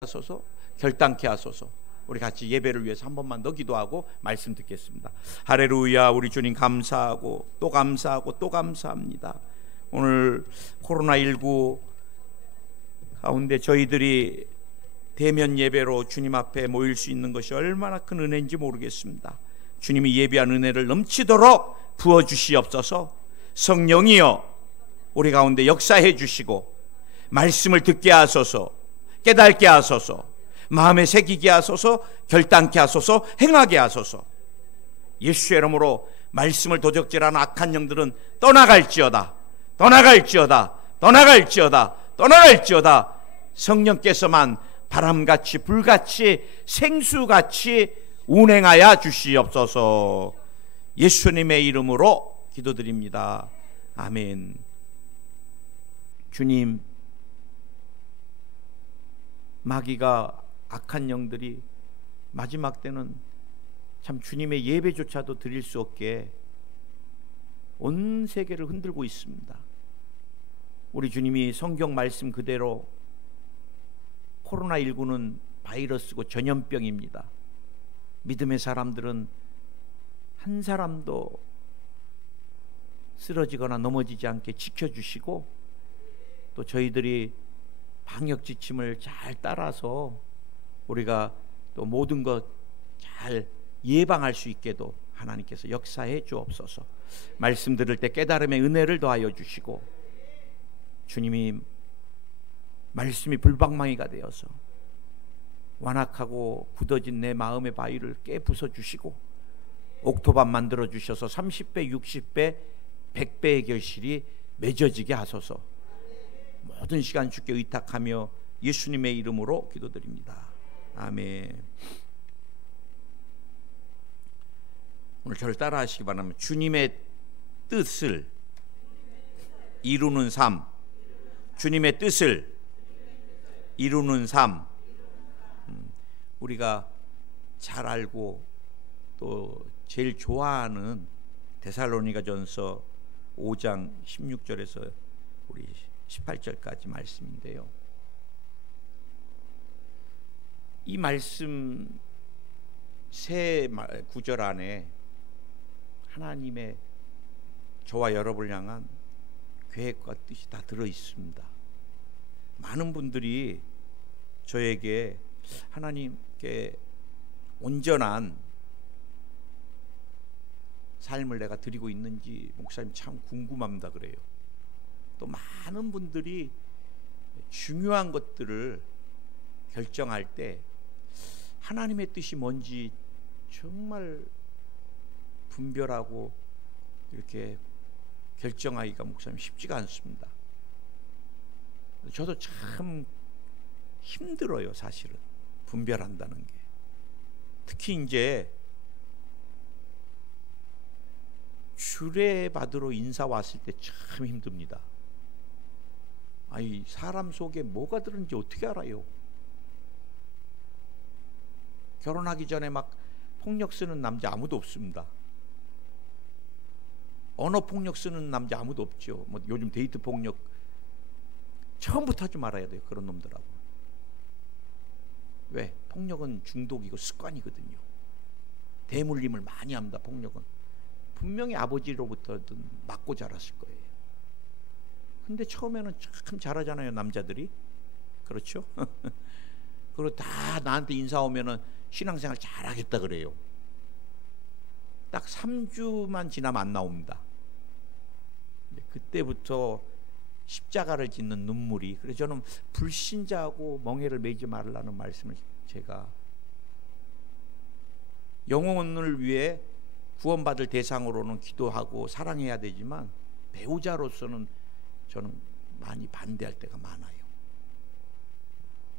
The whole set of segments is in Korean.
하소서, 결단케 하소서. 우리 같이 예배를 위해서 한 번만 더 기도하고 말씀 듣겠습니다. 할렐루야. 우리 주님 감사하고 또 감사하고 또 감사합니다. 오늘 코로나19 가운데 저희들이 대면 예배로 주님 앞에 모일 수 있는 것이 얼마나 큰 은혜인지 모르겠습니다. 주님이 예비한 은혜를 넘치도록 부어주시옵소서. 성령이여 우리 가운데 역사해 주시고 말씀을 듣게 하소서, 깨닫게 하소서, 마음에 새기게 하소서, 결단케 하소서, 행하게 하소서. 예수의 이름으로 말씀을 도적질하는 악한 영들은 떠나갈지어다, 떠나갈지어다, 떠나갈지어다, 떠나갈지어다. 성령께서만 바람같이 불같이 생수같이 운행하여 주시옵소서. 예수님의 이름으로 기도드립니다. 아멘. 주님, 마귀가 악한 영들이 마지막 때는 참 주님의 예배조차도 드릴 수 없게 온 세계를 흔들고 있습니다. 우리 주님이 성경 말씀 그대로 코로나19는 바이러스고 전염병입니다. 믿음의 사람들은 한 사람도 쓰러지거나 넘어지지 않게 지켜주시고, 또 저희들이 방역 지침을 잘 따라서 우리가 또 모든 것 잘 예방할 수 있게도 하나님께서 역사해 주옵소서. 말씀 들을 때 깨달음의 은혜를 더하여 주시고, 주님이 말씀이 불방망이가 되어서 완악하고 굳어진 내 마음의 바위를 깨 부숴주시고, 옥토밥 만들어 주셔서 30배, 60배, 100배의 결실이 맺어지게 하소서. 모든 시간 주께 의탁하며 예수님의 이름으로 기도드립니다. 아멘. 오늘 저를 따라 하시기 바랍니다. 주님의 뜻을 이루는 삶, 주님의 뜻을 이루는 삶. 우리가 잘 알고 또 제일 좋아하는 데살로니가전서 5장 16절에서 우리 18절까지 말씀인데요, 이 말씀 세 구절 안에 하나님의 저와 여러분을 향한 계획과 뜻이 다 들어 있습니다. 많은 분들이 저에게 하나님께 온전한 삶을 내가 드리고 있는지 목사님 참 궁금합니다 그래요. 또 많은 분들이 중요한 것들을 결정할 때 하나님의 뜻이 뭔지 정말 분별하고 이렇게 결정하기가 목사님 쉽지가 않습니다. 저도 참 힘들어요, 사실은 분별한다는 게. 특히 이제 주례받으러 인사 왔을 때 참 힘듭니다. 아니, 사람 속에 뭐가 들은지 어떻게 알아요? 결혼하기 전에 막 폭력 쓰는 남자 아무도 없습니다. 언어 폭력 쓰는 남자 아무도 없죠. 뭐 요즘 데이트 폭력 처음부터 하지 말아야 돼요, 그런 놈들하고. 왜? 폭력은 중독이고 습관이거든요. 대물림을 많이 합니다. 폭력은 분명히 아버지로부터든 맞고 자랐을 거예요. 근데 처음에는 참 잘하잖아요, 남자들이. 그렇죠? 그리고 다 나한테 인사 오면은 신앙생활 잘하겠다 그래요. 딱 3주만 지나면 안 나옵니다. 그때부터 십자가를 짓는 눈물이. 그래서 저는 불신자하고 멍해를 매지 말라는 말씀을, 제가 영혼을 위해 구원받을 대상으로는 기도하고 사랑해야 되지만 배우자로서는 저는 많이 반대할 때가 많아요.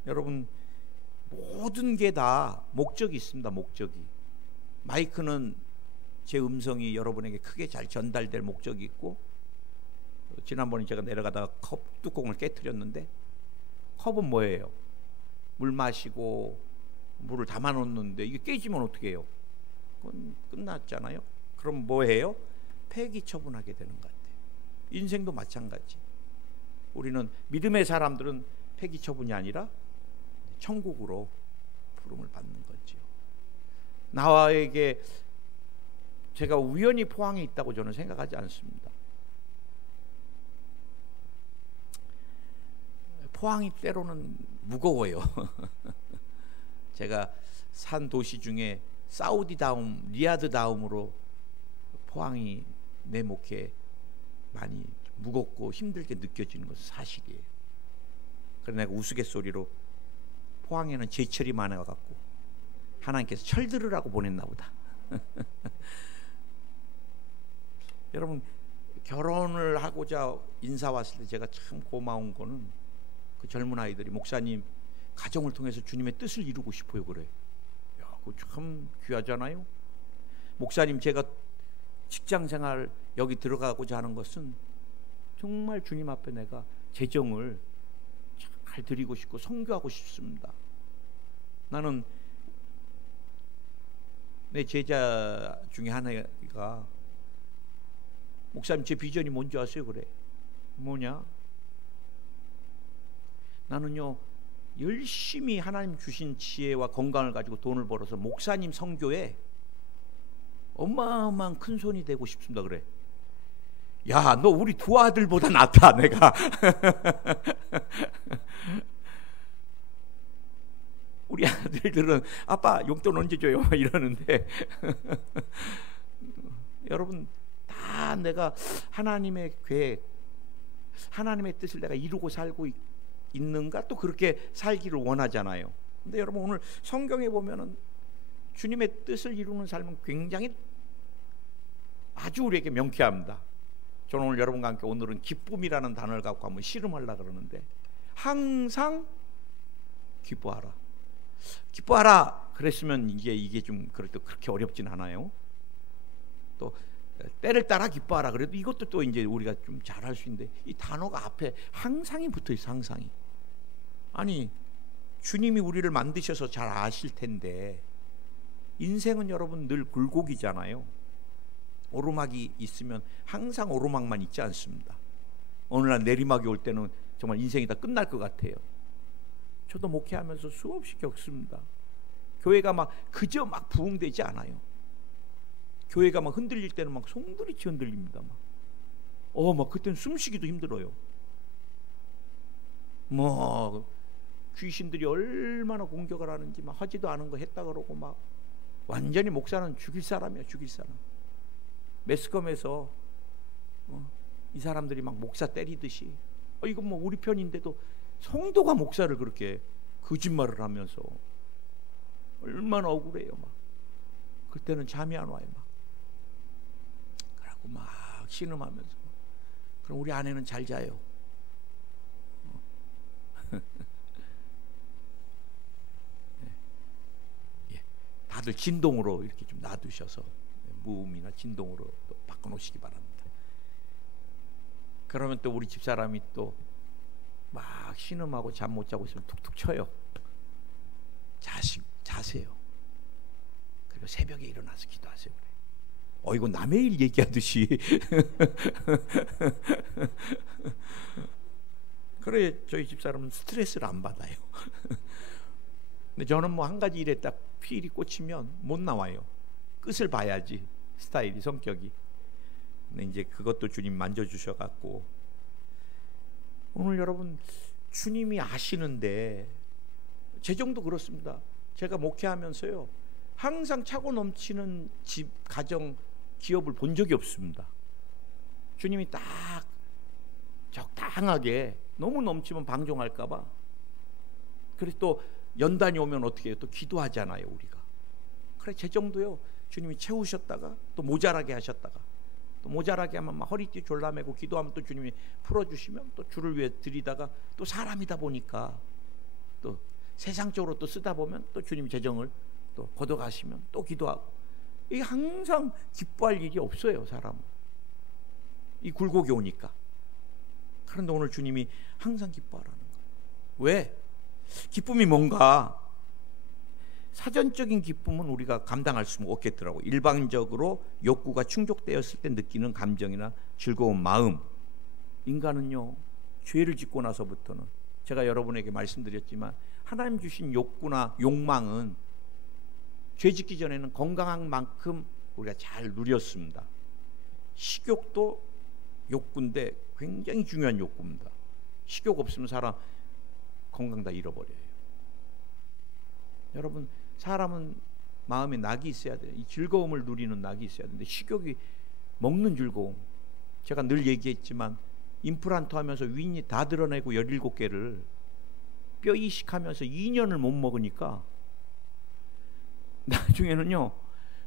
여러분, 모든 게 다 목적이 있습니다. 목적이. 마이크는 제 음성이 여러분에게 크게 잘 전달될 목적이 있고, 지난번에 제가 내려가다가 컵 뚜껑을 깨트렸는데, 컵은 뭐예요? 물 마시고 물을 담아 놓는데 이게 깨지면 어떻게 해요? 그건 끝났잖아요. 그럼 뭐 해요? 폐기 처분하게 되는 것 같아요. 인생도 마찬가지. 우리는 믿음의 사람들은 폐기 처분이 아니라 천국으로 부름을 받는 거지요. 나에게 제가 우연히 포항에 있다고 저는 생각하지 않습니다. 포항이 때로는 무거워요. 제가 산 도시 중에 사우디 다음, 리야드 다음으로 포항이 내 목에 많이 무겁고 힘들게 느껴지는 것은 사실이에요. 그래서 내가 우스갯소리로 포항에는 제철이 많아갖고 하나님께서 철 들으라고 보냈나 보다. 여러분, 결혼을 하고자 인사 왔을 때 제가 참 고마운 거는 그 젊은 아이들이 목사님 가정을 통해서 주님의 뜻을 이루고 싶어요 그래. 야, 그거 참 귀하잖아요. 목사님 제가 직장생활 여기 들어가고자 하는 것은 정말 주님 앞에 내가 재정을 잘 드리고 싶고 선교하고 싶습니다. 나는 내 제자 중에 하나가 목사님 제 비전이 뭔지 아세요? 그래. 뭐냐? 나는요 열심히 하나님 주신 지혜와 건강을 가지고 돈을 벌어서 목사님 선교에 어마어마한 큰 손이 되고 싶습니다. 그래. 야, 너 우리 두 아들보다 낫다 내가. 우리 아들들은 아빠 용돈 언제 줘요? 이러는데 여러분 다 내가 하나님의 계획, 하나님의 뜻을 내가 이루고 살고 있는가? 또 그렇게 살기를 원하잖아요. 근데 여러분 오늘 성경에 보면은 주님의 뜻을 이루는 삶은 굉장히 아주 우리에게 명쾌합니다. 저는 오늘 여러분과 함께 오늘은 기쁨이라는 단어를 갖고 한번 씨름하려고 그러는데, 항상 기뻐하라. 기뻐하라 그랬으면 이게 좀 그렇게 어렵진 않아요. 또 때를 따라 기뻐하라 그래도 이것도 또 이제 우리가 좀 잘할 수 있는데, 이 단어가 앞에 항상이 붙어 있어. 항상이. 아니 주님이 우리를 만드셔서 잘 아실 텐데, 인생은 여러분 늘 굴곡이잖아요. 오르막이 있으면 항상 오르막만 있지 않습니다. 어느 날 내리막이 올 때는 정말 인생이 다 끝날 것 같아요. 저도 목회하면서 수없이 겪습니다. 교회가 막 그저 막 부흥되지 않아요. 교회가 막 흔들릴 때는 막 송두리째 흔들립니다. 막 그때는 숨쉬기도 힘들어요. 뭐 귀신들이 얼마나 공격을 하는지 막 하지도 않은 거 했다 그러고 막 완전히 목사는 죽일 사람이야, 죽일 사람. 매스컴에서 이 사람들이 막 목사 때리듯이 이건 뭐 우리 편인데도 성도가 목사를 그렇게 거짓말을 하면서 얼마나 억울해요. 막 그때는 잠이 안 와요. 막 그러고 막 신음하면서. 그럼 우리 아내는 잘 자요. 다들 진동으로 이렇게 좀 놔두셔서 무음이나 진동으로 또 바꿔놓으시기 바랍니다. 그러면 또 우리 집사람이 또 막 신음하고 잠 못 자고 있으면 툭툭 쳐요. 자세요. 그리고 새벽에 일어나서 기도하세요. 그래. 이거 남의 일 얘기하듯이. 그래 저희 집사람은 스트레스를 안 받아요. 근데 저는 뭐 한 가지 일에 딱 필이 꽂히면 못 나와요. 끝을 봐야지. 스타일이, 성격이. 근데 이제 그것도 주님 만져주셔갖고, 오늘 여러분 주님이 아시는데, 재정도 그렇습니다. 제가 목회하면서요 항상 차고 넘치는 집, 가정, 기업을 본 적이 없습니다. 주님이 딱 적당하게, 너무 넘치면 방종할까봐. 그래서 또 연단이 오면 어떻게 해요? 또 기도하잖아요 우리가. 그래 재정도요 주님이 채우셨다가 또 모자라게 하셨다가, 또 모자라게 하면 막 허리띠 졸라매고 기도하면 또 주님이 풀어주시면 또 주를 위해 드리다가, 또 사람이다 보니까 또 세상적으로 또 쓰다 보면 또 주님이 재정을 또 걷어가시면 또 기도하고. 이게 항상 기뻐할 일이 없어요 사람은, 이 굴곡이 오니까. 그런데 오늘 주님이 항상 기뻐하라는 거예요. 왜? 기쁨이 뭔가? 사전적인 기쁨은 우리가 감당할 수 없겠더라고요. 일방적으로 욕구가 충족되었을 때 느끼는 감정이나 즐거운 마음. 인간은요 죄를 짓고 나서부터는, 제가 여러분에게 말씀드렸지만 하나님 주신 욕구나 욕망은 죄 짓기 전에는 건강한 만큼 우리가 잘 누렸습니다. 식욕도 욕구인데 굉장히 중요한 욕구입니다. 식욕 없으면 사람 건강 다 잃어버려요. 여러분, 사람은 마음에 낙이 있어야 돼요. 이 즐거움을 누리는 낙이 있어야 되는데 식욕이 먹는 즐거움. 제가 늘 얘기했지만 임플란트 하면서 윈이 다 드러내고 17개를 뼈 이식하면서 2년을 못 먹으니까 나중에는요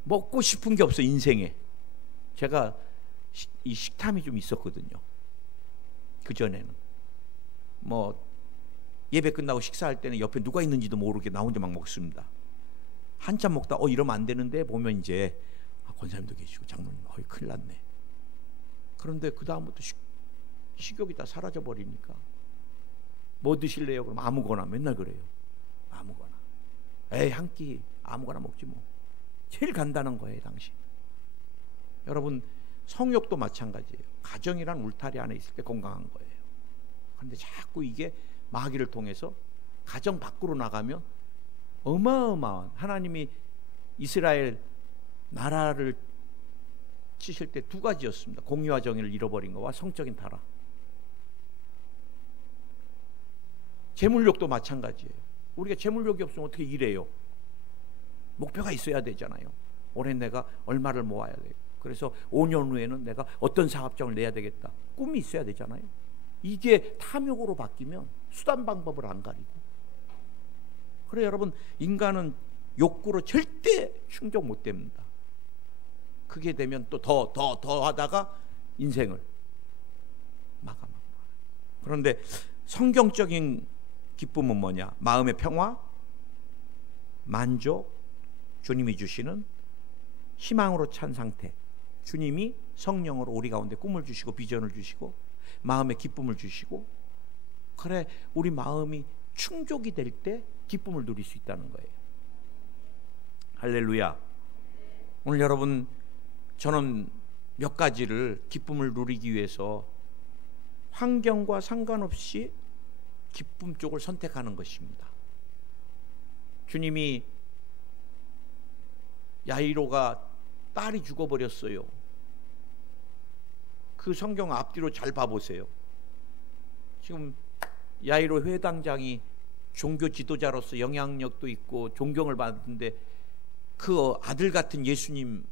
먹고 싶은 게 없어. 인생에 제가 이 식탐이 좀 있었거든요. 그전에는 뭐 예배 끝나고 식사할 때는 옆에 누가 있는지도 모르게 나 혼자 막 먹습니다. 한참 먹다 이러면 안 되는데 보면 이제 권사님도 계시고 장로님 큰일 났네. 그런데 그 다음부터 식욕이 다 사라져 버리니까 뭐 드실래요? 그럼 아무거나. 맨날 그래요. 아무거나. 에이, 한 끼 아무거나 먹지 뭐. 제일 간단한 거예요 당신. 여러분, 성욕도 마찬가지예요. 가정이란 울타리 안에 있을 때 건강한 거예요. 그런데 자꾸 이게 마귀를 통해서 가정 밖으로 나가면 어마어마한, 하나님이 이스라엘 나라를 치실 때 두 가지였습니다. 공의와 정의를 잃어버린 거와 성적인 타락. 재물욕도 마찬가지예요. 우리가 재물욕이 없으면 어떻게 일해요? 목표가 있어야 되잖아요. 올해 내가 얼마를 모아야 돼요. 그래서 5년 후에는 내가 어떤 사업장을 내야 되겠다. 꿈이 있어야 되잖아요. 이게 탐욕으로 바뀌면 수단 방법을 안 가리고. 그래 여러분, 인간은 욕구로 절대 충족 못 됩니다. 그게 되면 또 더 하다가 인생을 마감합니다. 그런데 성경적인 기쁨은 뭐냐? 마음의 평화, 만족, 주님이 주시는 희망으로 찬 상태. 주님이 성령으로 우리 가운데 꿈을 주시고 비전을 주시고 마음의 기쁨을 주시고, 그래 우리 마음이 충족이 될 때 기쁨을 누릴 수 있다는 거예요. 할렐루야. 오늘 여러분, 저는 몇 가지를 기쁨을 누리기 위해서 환경과 상관없이 기쁨 쪽을 선택하는 것입니다. 주님이 야이로가 딸이 죽어버렸어요. 그 성경 앞뒤로 잘 봐보세요. 지금 야이로 회당장이 종교 지도자로서 영향력도 있고 존경을 받는데 그 아들 같은 예수님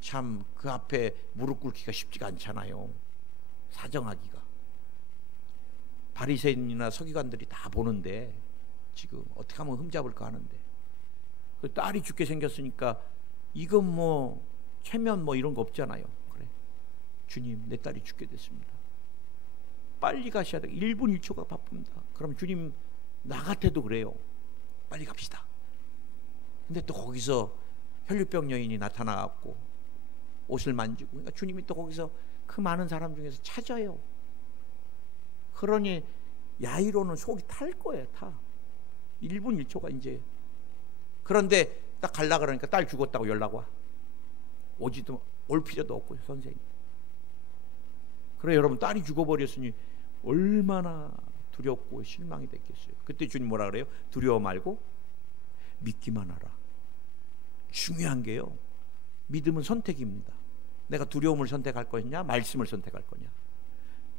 참 그 앞에 무릎 꿇기가 쉽지가 않잖아요. 사정하기가. 바리새인이나 서기관들이 다 보는데 지금 어떻게 하면 흠잡을까 하는데, 그 딸이 죽게 생겼으니까 이건 뭐 체면 뭐 이런 거 없잖아요. 그래, 주님 내 딸이 죽게 됐습니다. 빨리 가셔야 돼. 1분 1초가 바쁩니다. 그럼 주님 나 같아도 그래요. 빨리 갑시다. 근데 또 거기서 혈류병 여인이 나타나갖고 옷을 만지고, 그러니까 주님이 또 거기서 그 많은 사람 중에서 찾아요. 그러니 야이로는 속이 탈 거예요. 타. 1분 1초가 이제. 그런데 딱 갈라 그러니까 딸 죽었다고 연락 와. 오지도 올 필요도 없고 선생님. 그래 여러분, 딸이 죽어버렸으니 얼마나 두렵고 실망이 됐겠어요. 그때 주님 뭐라 그래요? 두려워 말고 믿기만 하라. 중요한 게요, 믿음은 선택입니다. 내가 두려움을 선택할 거냐, 말씀을 선택할 거냐,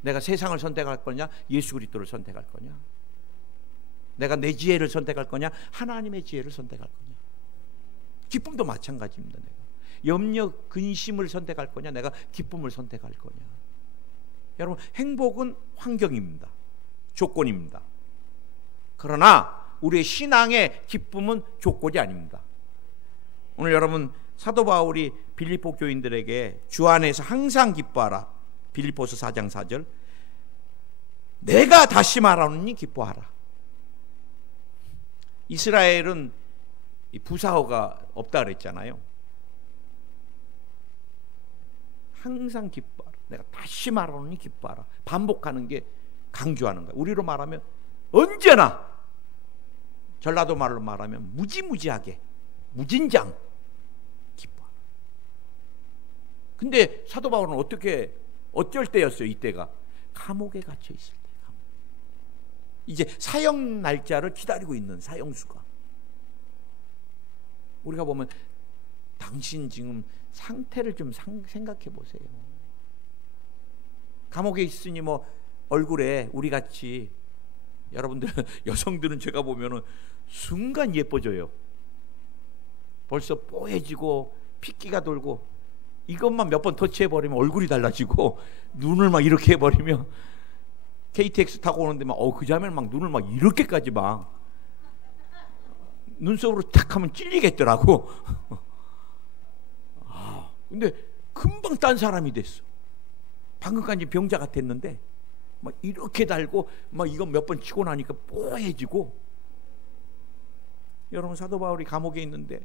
내가 세상을 선택할 거냐, 예수 그리스도를 선택할 거냐, 내가 내 지혜를 선택할 거냐, 하나님의 지혜를 선택할 거냐. 기쁨도 마찬가지입니다. 내가 염려 근심을 선택할 거냐, 내가 기쁨을 선택할 거냐. 여러분, 행복은 환경입니다. 조건입니다. 그러나 우리의 신앙의 기쁨은 조건이 아닙니다. 오늘 여러분, 사도 바울이 빌립보 교인들에게 주 안에서 항상 기뻐하라, 빌립보서 4장 4절, 내가 다시 말하노니 기뻐하라. 이스라엘은 부사어가 없다 그랬잖아요. 항상 기뻐하라, 내가 다시 말하노니 기뻐하라. 반복하는 게 강조하는 거예요. 우리로 말하면 언제나, 전라도 말로 말하면 무지무지하게, 무진장 기뻐하라. 근데 사도 바울은 어쩔 때였어요? 이때가 감옥에 갇혀 있을 때. 이제 사형 날짜를 기다리고 있는 사형수가. 우리가 보면 당신 지금 상태를 좀 생각해 보세요. 감옥에 있으니 뭐 얼굴에 우리 같이 여러분들 여성들은 제가 보면은 순간 예뻐져요. 벌써 뽀해지고 핏기가 돌고 이것만 몇 번 터치해 버리면 얼굴이 달라지고 눈을 막 이렇게 해 버리면 KTX 타고 오는데 막 그 자면 막 눈을 막 이렇게까지 막 눈썹으로 탁 하면 찔리겠더라고. 근데 금방 딴 사람이 됐어. 방금까지 병자 같았는데 막 이렇게 달고 막 이거 몇 번 치고 나니까 뽀해지고. 여러분 사도 바울이 감옥에 있는데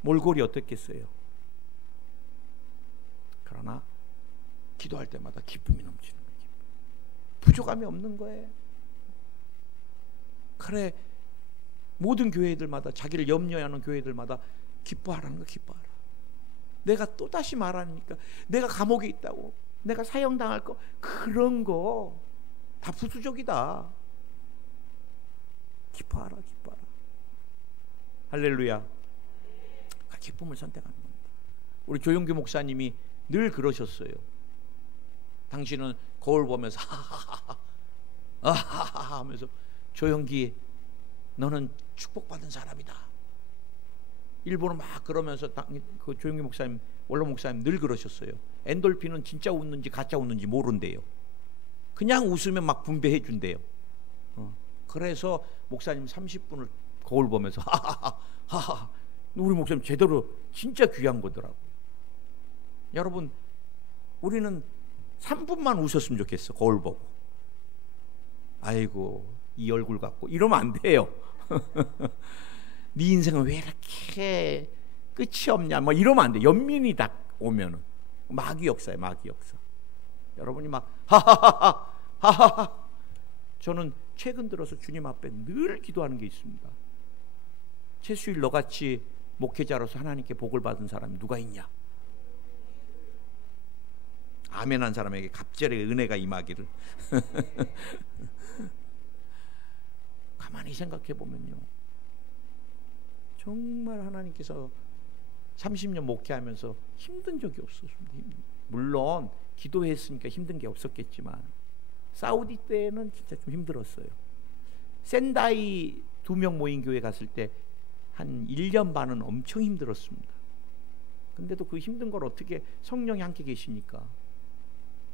몰골이 어떻겠어요? 그러나 기도할 때마다 기쁨이 넘치는 거예요. 부족함이 없는 거예요. 그래, 모든 교회들마다 자기를 염려하는 교회들마다 기뻐하라는 거. 기뻐하라. 내가 또다시 말하니까 내가 감옥에 있다고, 내가 사형당할 거, 그런 거 다 부수적이다. 기뻐하라, 기뻐하라. 할렐루야. 기쁨을 선택하는 겁니다. 우리 조용규 목사님이 늘 그러셨어요. 당신은 거울 보면서 하하하 하면서, 조용기 너는 축복받은 사람이다. 일본어 막 그러면서 그 조용기 목사님, 원로 목사님 늘 그러셨어요. 엔돌핀은 진짜 웃는지 가짜 웃는지 모른대요. 그냥 웃으면 막 분배해 준대요. 그래서 목사님 30분을 거울 보면서 하하하. 우리 목사님 제대로 진짜 귀한 거더라고요. 여러분, 우리는 3분만 웃었으면 좋겠어. 거울 보고 아이고 이 얼굴 갖고 이러면 안 돼요. 네 인생은 왜 이렇게 끝이 없냐 뭐 이러면 안 돼. 연민이 딱 오면은 마귀 역사예요. 마귀 역사. 여러분이 막 하하하하. 저는 최근 들어서 주님 앞에 늘 기도하는 게 있습니다. 최수일 너같이 목회자로서 하나님께 복을 받은 사람이 누가 있냐? 아멘한 사람에게 갑절의 은혜가 임하기를. 가만히 생각해 보면요, 정말 하나님께서 30년 목회하면서 힘든 적이 없었습니다. 물론 기도했으니까 힘든 게 없었겠지만 사우디 때는 진짜 좀 힘들었어요. 센다이 2명 모인 교회 갔을 때 한 1년 반은 엄청 힘들었습니다. 근데도 그 힘든 걸 어떻게, 성령이 함께 계시니까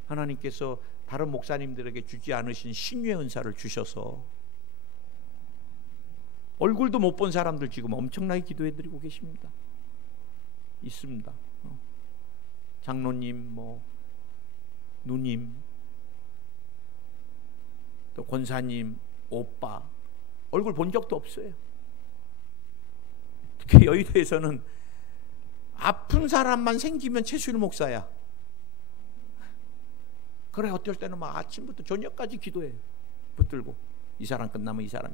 하나님께서 다른 목사님들에게 주지 않으신 신유의 은사를 주셔서 얼굴도 못 본 사람들 지금 엄청나게 기도해드리고 계십니다. 있습니다. 장로님, 뭐 누님, 또 권사님, 오빠 얼굴 본 적도 없어요. 특히 여의도에서는 아픈 사람만 생기면 최수일 목사야. 그래, 어떨 때는 막 아침부터 저녁까지 기도해요. 붙들고 이 사람 끝나면 이 사람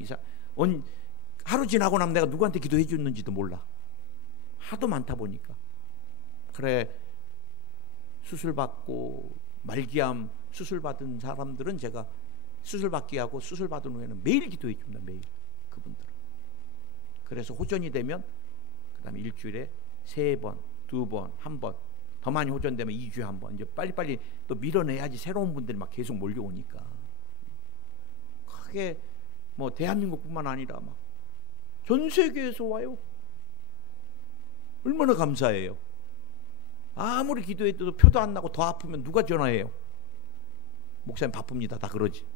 하루 지나고 나면 내가 누구한테 기도해 줬는지도 몰라. 하도 많다 보니까. 그래, 수술 받고 말기암 수술 받은 사람들은 제가 수술 받기 하고 수술 받은 후에는 매일 기도해 줍니다. 매일. 그분들은. 그래서 호전이 되면 그 다음에 일주일에 3번, 2번, 1번, 더 많이 호전되면 2주에 1번. 이제 빨리빨리 또 밀어내야지 새로운 분들이 막 계속 몰려오니까. 크게 뭐 대한민국뿐만 아니라 막 전 세계에서 와요. 얼마나 감사해요. 아무리 기도해도 표도 안 나고 더 아프면 누가 전화해요? 목사님 바쁩니다. 다 그러지.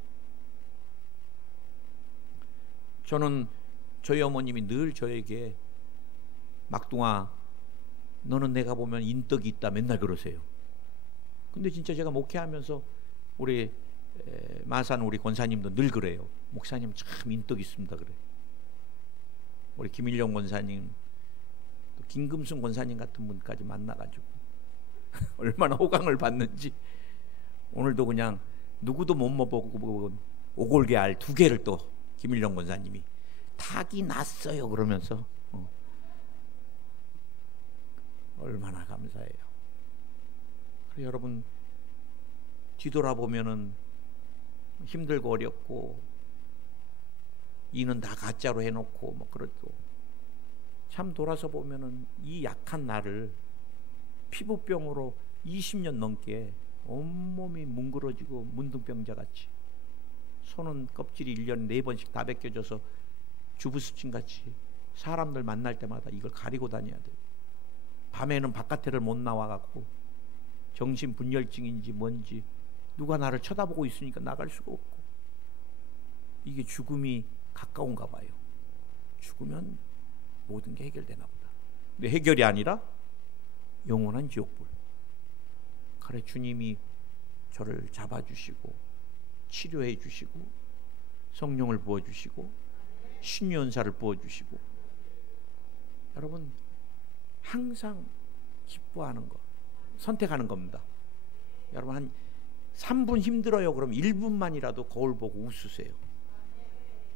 저는 저희 어머님이 늘 저에게 막둥아, 너는 내가 보면 인덕이 있다 맨날 그러세요. 근데 진짜 제가 목회하면서 우리 마산 우리 권사님도 늘 그래요. 목사님 참 인덕이 있습니다 그래. 우리 김일영 권사님, 또 김금순 권사님 같은 분까지 만나가지고 얼마나 호강을 받는지. 오늘도 그냥 누구도 못 먹어본 오골계 알 2개를 또 김일영 권사님이 닭이 났어요 그러면서 얼마나 감사해요. 그래, 여러분 뒤돌아보면은 힘들고 어렵고 이는 다 가짜로 해놓고 뭐 그래도 참 돌아서 보면은 이 약한 나를 피부병으로 20년 넘게 온몸이 뭉그러지고 문둥병자같이, 손은 껍질이 1년에 4번씩 다 벗겨져서 주부수침같이 사람들 만날 때마다 이걸 가리고 다녀야 돼요. 밤에는 바깥에를 못 나와갖고 정신분열증인지 뭔지 누가 나를 쳐다보고 있으니까 나갈 수가 없고, 이게 죽음이 가까운가 봐요. 죽으면 모든 게 해결되나 보다. 근데 해결이 아니라 영원한 지옥불. 그래 주님이 저를 잡아주시고 치료해 주시고 성령을 부어주시고 신유연사를 부어주시고, 여러분 항상 기뻐하는 거 선택하는 겁니다. 여러분 한 3분 힘들어요. 그럼 1분만이라도 거울 보고 웃으세요.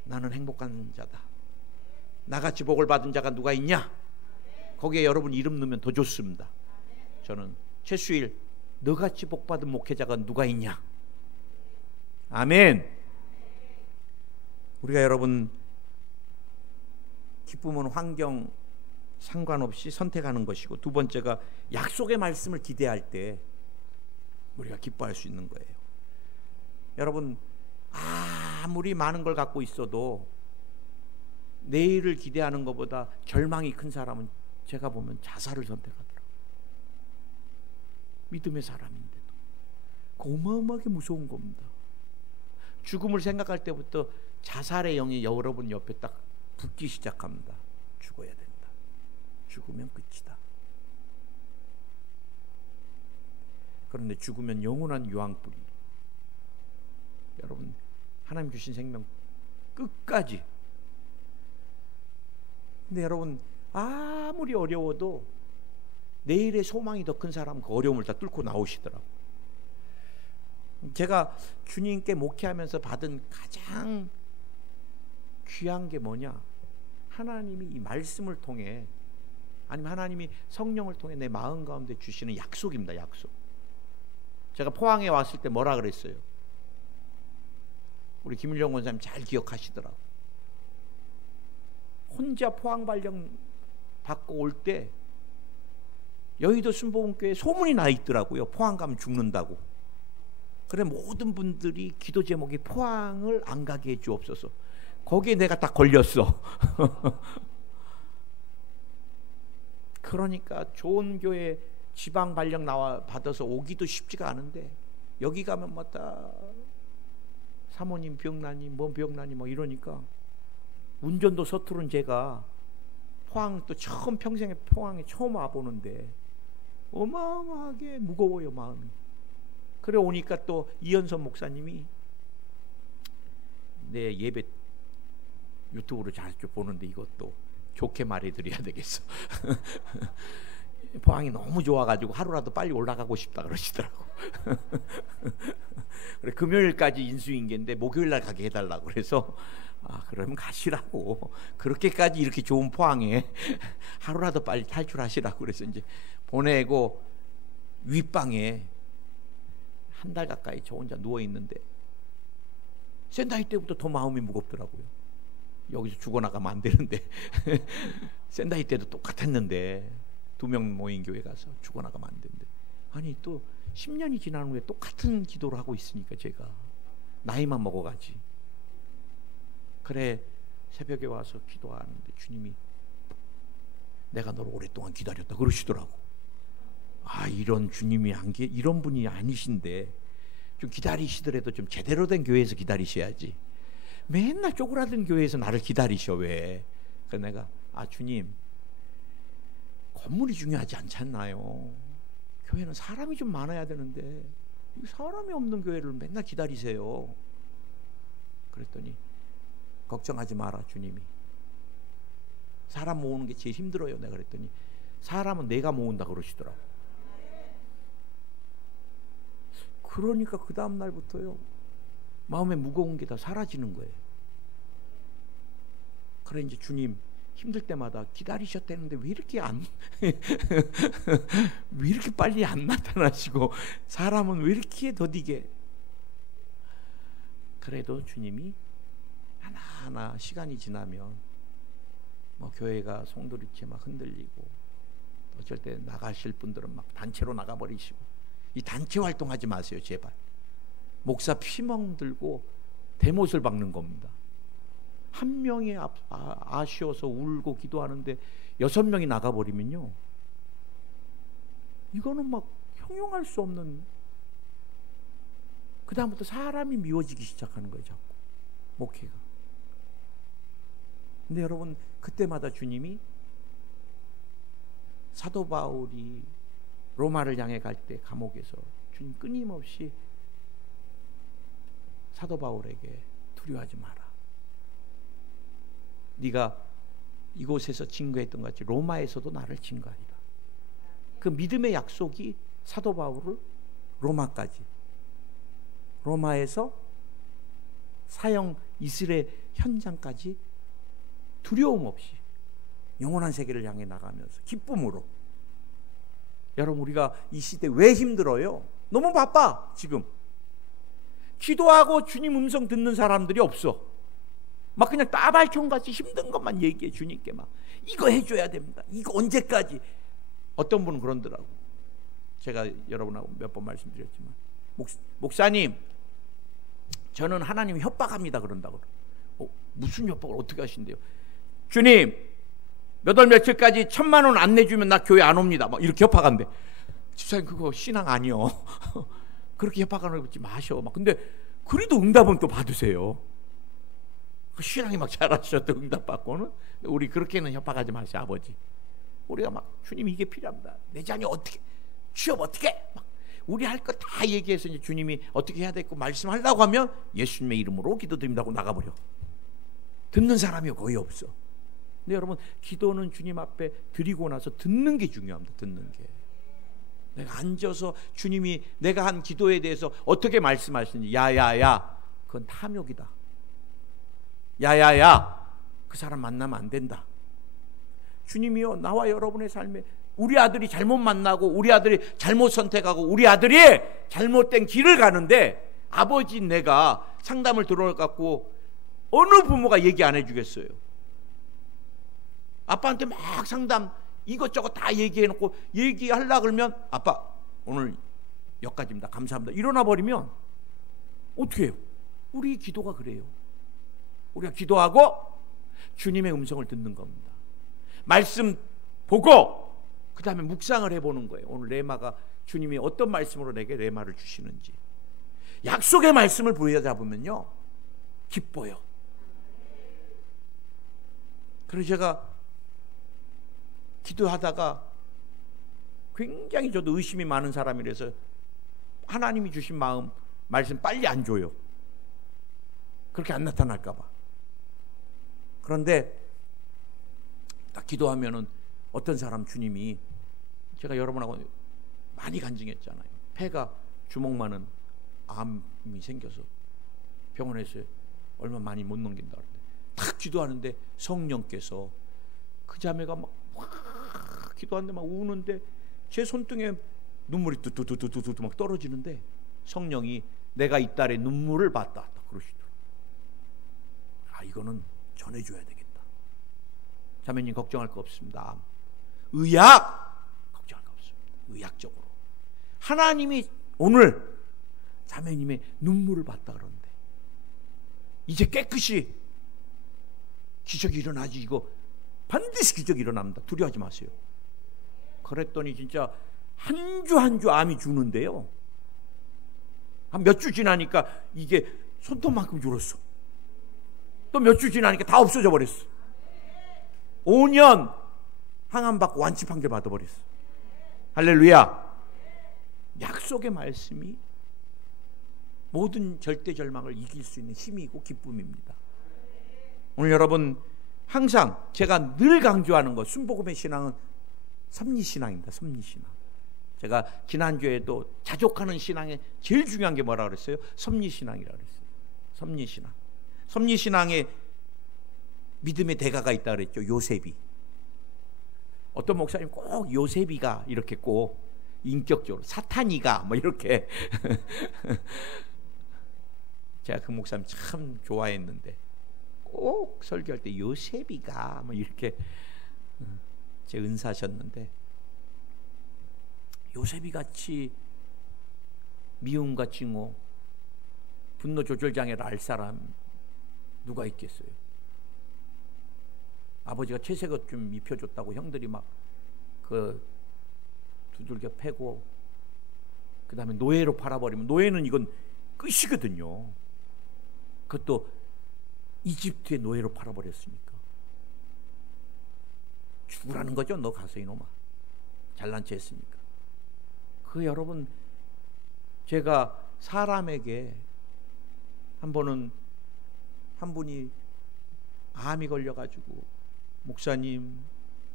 나는 행복한 자다. 나같이 복을 받은 자가 누가 있냐? 거기에 여러분 이름 넣으면 더 좋습니다. 저는 최수일, 너같이 복받은 목회자가 누가 있냐? 아멘. 우리가 여러분 기쁨은 환경 상관없이 선택하는 것이고, 두 번째가 약속의 말씀을 기대할 때 우리가 기뻐할 수 있는 거예요. 여러분 아무리 많은 걸 갖고 있어도 내일을 기대하는 것보다 절망이 큰 사람은 제가 보면 자살을 선택하더라고요. 믿음의 사람인데도. 어마어마하게 무서운 겁니다. 죽음을 생각할 때부터 자살의 영이 여러분 옆에 딱 붙기 시작합니다. 죽어야 된다. 죽으면 끝이다. 그런데 죽으면 영원한 유황불이, 여러분 하나님 주신 생명 끝까지. 근데 여러분 아무리 어려워도 내일의 소망이 더 큰 사람은 그 어려움을 다 뚫고 나오시더라고요. 제가 주님께 목회하면서 받은 가장 귀한 게 뭐냐, 하나님이 이 말씀을 통해, 아니면 하나님이 성령을 통해 내 마음 가운데 주시는 약속입니다. 약속. 제가 포항에 왔을 때 뭐라 그랬어요? 우리 김일영 권사님 잘 기억하시더라고요. 혼자 포항 발령 받고 올 때 여의도 순복음교회에 소문이 나 있더라고요. 포항 가면 죽는다고. 그래 모든 분들이 기도 제목이 포항을 안 가게 해 주옵소서. 거기에 내가 딱 걸렸어. 그러니까 좋은 교회 지방 발령 나와 받아서 오기도 쉽지가 않은데, 여기 가면 뭐다 사모님 병나니 뭐 병나니 뭐 이러니까 운전도 서투른 제가 포항 또 처음, 평생에 포항에 처음 와보는데 어마어마하게 무거워요 마음이. 그래 오니까 또 이현선 목사님이 내 예배 유튜브로 자주 보는데 이것도 좋게 말해드려야 되겠어. 포항이 너무 좋아가지고 하루라도 빨리 올라가고 싶다 그러시더라고. 그래 금요일까지 인수인계인데 목요일날 가게 해달라고 그래서, 그러면 가시라고. 그렇게까지 이렇게 좋은 포항에 하루라도 빨리 탈출하시라고 그래서 이제 보내고, 윗방에 한 달 가까이 저 혼자 누워 있는데 센다이 때부터 더 마음이 무겁더라고요. 여기서 죽어나가면 안 되는데 센다이 때도 똑같았는데 2명 모인 교회 가서 죽어나가면 안 되는데, 아니 또 10년이 지난 후에 똑같은 기도를 하고 있으니까 제가 나이만 먹어가지. 그래 새벽에 와서 기도하는데 주님이 내가 너를 오랫동안 기다렸다 그러시더라고. 이런 주님이 이런 분이 아니신데 좀 기다리시더라도 좀 제대로 된 교회에서 기다리셔야지. 맨날 쪼그라든 교회에서 나를 기다리셔 왜? 그래서 내가 주님, 건물이 중요하지 않잖아요. 교회는 사람이 좀 많아야 되는데 사람이 없는 교회를 맨날 기다리세요. 그랬더니 걱정하지 마라 주님이. 사람 모으는 게 제일 힘들어요. 내가 그랬더니 사람은 내가 모은다 그러시더라고. 그러니까 그 다음 날부터요 마음에 무거운 게 다 사라지는 거예요. 그래 이제 주님 힘들 때마다 기다리셨다는데 왜 이렇게 왜 이렇게 빨리 안 나타나시고 사람은 왜 이렇게 더디게. 그래도 주님이 한 하나하나 시간이 지나면 뭐 교회가 송두리째 막 흔들리고, 어쩔 때 나가실 분들은 막 단체로 나가버리시고. 이 단체 활동하지 마세요, 제발. 목사 피멍 들고 대못을 박는 겁니다. 한 명이 아쉬워서 울고 기도하는데 6명이 나가버리면요, 이거는 막 형용할 수 없는, 그 다음부터 사람이 미워지기 시작하는 거예요, 자꾸 목회가. 근데 여러분, 그때마다 주님이 사도 바울이 로마를 향해 갈 때 감옥에서 주님 끊임없이 사도 바울에게 두려워하지 마라. 네가 이곳에서 증거했던 것 같이 로마에서도 나를 증거하리라. 그 믿음의 약속이 사도 바울을 로마에서 사형 이스라엘 현장까지 두려움 없이 영원한 세계를 향해 나가면서 기쁨으로. 여러분, 우리가 이 시대 왜 힘들어요? 너무 바빠. 지금 기도하고 주님 음성 듣는 사람들이 없어. 막 그냥 따발총같이 힘든 것만 얘기해. 주님께 막 이거 해줘야 됩니다, 이거 언제까지. 어떤 분은 그러더라고. 제가 여러분하고 몇 번 말씀드렸지만, 목사님, 저는 하나님 협박합니다 그런다고. 무슨 협박을 어떻게 하신대요? 주님, 몇 월 며칠까지 1,000만 원 안 내주면 나 교회 안 옵니다, 막 이렇게 협박한대. 집사님, 그거 신앙 아니요. 그렇게 협박하는 거 마셔. 막 근데 그래도 응답은 또 받으세요. 신앙이 막 잘하셔도 응답받고는. 우리 그렇게는 협박하지 마세요, 아버지. 우리가 막 주님 이게 필요합니다, 내 자녀 어떻게, 취업 어떻게, 막 우리 할 거 다 얘기해서 이제 주님이 어떻게 해야 되고 말씀하려고 하면 예수님의 이름으로 기도드립니다 하고 나가버려. 듣는 사람이 거의 없어. 근데 여러분, 기도는 주님 앞에 드리고 나서 듣는 게 중요합니다. 듣는 게. 내가 앉아서 주님이 내가 한 기도에 대해서 어떻게 말씀하시는지, 야야야, 그건 탐욕이다. 야야야, 그 사람 만나면 안 된다. 주님이요, 나와 여러분의 삶에 우리 아들이 잘못 만나고 우리 아들이 잘못 선택하고 우리 아들이 잘못된 길을 가는데, 아버지 내가 상담을 들어갖고 어느 부모가 얘기 안 해주겠어요? 아빠한테 막 상담 이것저것 다 얘기해놓고 얘기하려고 그러면, 아빠 오늘 여기까지입니다, 감사합니다, 일어나 버리면 어떻게 해요? 우리 기도가 그래요. 우리가 기도하고 주님의 음성을 듣는 겁니다. 말씀 보고 그 다음에 묵상을 해보는 거예요. 오늘 레마가 주님이 어떤 말씀으로 내게 레마를 주시는지. 약속의 말씀을 부여잡으면요 기뻐요. 그래서 제가 기도하다가 굉장히 저도 의심이 많은 사람이라서 하나님이 주신 말씀 빨리 안 줘요. 그렇게 안 나타날까 봐. 그런데 딱 기도하면은 어떤 사람 주님이, 제가 여러분하고 많이 간증했잖아요. 폐가 주먹만한 암이 생겨서 병원에서 얼마 많이 못 넘긴다 그러는데, 탁 기도하는데 성령께서, 그 자매가 막 기도하는데 막 우는데 제 손등에 눈물이 뚜뚜뚜뚜뚜 막 떨어지는데, 성령이 내가 이 딸의 눈물을 봤다 그러시더라고요. 이거는 전해줘야 되겠다. 자매님 걱정할 거 없습니다. 의학 걱정할 거 없습니다. 의학적으로 하나님이 오늘 자매님의 눈물을 봤다 그러는데 이제 깨끗이 기적이 일어나지. 이거 반드시 기적이 일어납니다. 두려워하지 마세요. 그랬더니 진짜 한 주 한 주 암이 주는데요, 한 몇 주 지나니까 이게 손톱만큼 줄었어. 또 몇 주 지나니까 다 없어져 버렸어. 5년 항암받고 완치 판결 받아버렸어. 할렐루야. 약속의 말씀이 모든 절대절망을 이길 수 있는 힘이고 기쁨입니다. 오늘 여러분, 항상 제가 늘 강조하는 것, 순복음의 신앙은 섭리신앙입니다. 섭리신앙. 제가 지난주에도 자족하는 신앙의 제일 중요한 게 뭐라 그랬어요? 섭리신앙이라고 그랬어요. 섭리신앙. 섭리신앙에 믿음의 대가가 있다 그랬죠. 요셉이. 어떤 목사님 꼭 요셉이가 이렇게 꼭 인격적으로, 사탄이가 뭐 이렇게 제가 그 목사님 참 좋아했는데, 꼭 설교할 때 요셉이가 뭐 이렇게 제 은사셨는데, 요셉이 같이 미움과 증오, 분노 조절 장애를 알 사람 누가 있겠어요? 아버지가 채색옷 좀 입혀줬다고 형들이 막 그 두들겨 패고, 그 다음에 노예로 팔아버리면, 노예는 이건 끝이거든요. 그것도 이집트의 노예로 팔아버렸으니까 죽으라는 거죠. 너 가서 이놈아, 잘난 체 했으니까. 그 여러분, 제가 사람에게 한 번은 한 분이 암이 걸려가지고, 목사님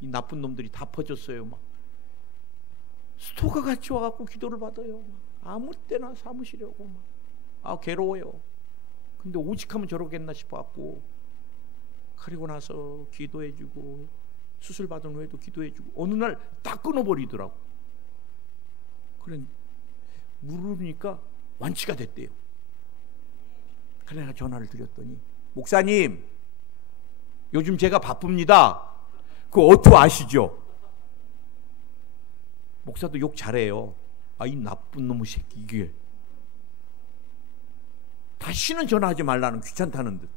이 나쁜 놈들이 다 퍼졌어요. 막 스토커 같이 와갖고 기도를 받아요. 막 아무 때나 사무실에 오고 막, 아 괴로워요. 근데 오직하면 저러겠나 싶어갖고, 그리고 나서 기도해주고 수술 받은 후에도 기도해주고, 어느 날 딱 끊어버리더라고. 그래 물으니까 완치가 됐대요. 그래 내가 전화를 드렸더니, 목사님 요즘 제가 바쁩니다. 그거 어떻게 아시죠? 목사도 욕 잘해요. 아, 이 나쁜 놈의 새끼, 이게 다시는 전화하지 말라는, 귀찮다는 듯.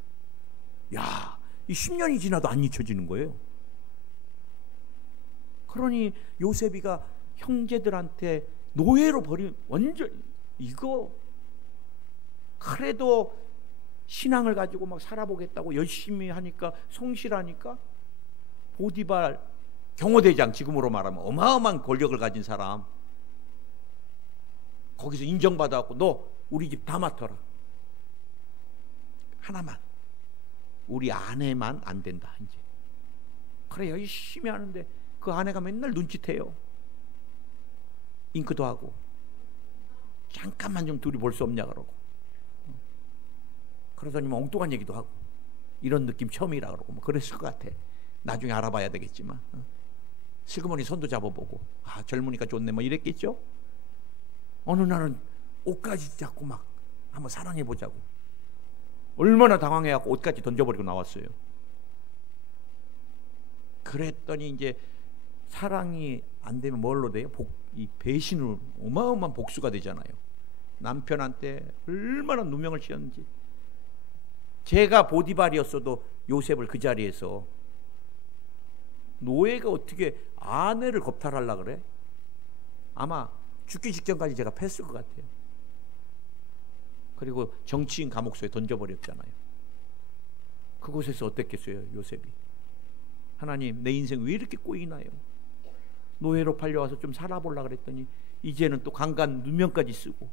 야, 이 10년이 지나도 안 잊혀지는 거예요. 그러니 요셉이가 형제들한테 노예로 버린, 완전 이거 그래도 신앙을 가지고 막 살아보겠다고 열심히 하니까, 성실하니까 보디발 경호대장, 지금으로 말하면 어마어마한 권력을 가진 사람, 거기서 인정받아갖고 너 우리 집 다 맡아라. 하나만, 우리 아내만 안 된다 이제. 그래 열심히 하는데 그 아내가 맨날 눈짓해요. 잉크도 하고, 잠깐만 좀 둘이 볼 수 없냐 그러고, 그러더니 뭐 엉뚱한 얘기도 하고, 이런 느낌 처음이라 그러고 뭐 그랬을 것 같아. 나중에 알아봐야 되겠지만, 슬그머니 손도 잡아보고, 아 젊으니까 좋네 뭐 이랬겠죠. 어느 날은 옷까지 잡고 막 한번 사랑해보자고, 얼마나 당황해갖고 옷까지 던져버리고 나왔어요. 그랬더니 이제 사랑이 안 되면 뭘로 돼요? 이 배신으로 어마어마한 복수가 되잖아요. 남편한테 얼마나 누명을 씌웠는지. 제가 보디발이었어도 요셉을 그 자리에서, 노예가 어떻게 아내를 겁탈하려고 그래? 아마 죽기 직전까지 제가 팼을 것 같아요. 그리고 정치인 감옥소에 던져버렸잖아요. 그곳에서 어땠겠어요 요셉이? 하나님, 내 인생 왜 이렇게 꼬이나요? 노예로 팔려와서 좀 살아보려고 그랬더니 이제는 또 강간 누명까지 쓰고,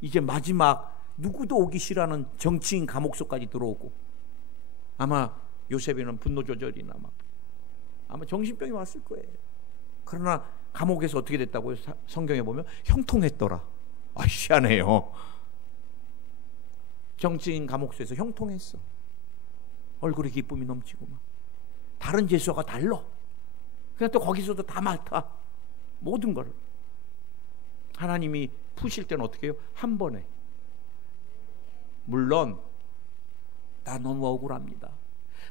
이제 마지막 누구도 오기 싫어하는 정치인 감옥소까지 들어오고, 아마 요셉에는 분노 조절이나 막 아마 정신병이 왔을 거예요. 그러나 감옥에서 어떻게 됐다고요? 성경에 보면 형통했더라. 아, 희한해요. 정치인 감옥소에서 형통했어. 얼굴에 기쁨이 넘치고 막. 다른 죄수가 달라. 그냥 또 거기서도 다 맡아. 모든 걸. 하나님이 푸실 때는 어떻게 해요? 한 번에. 물론 나 너무 억울합니다.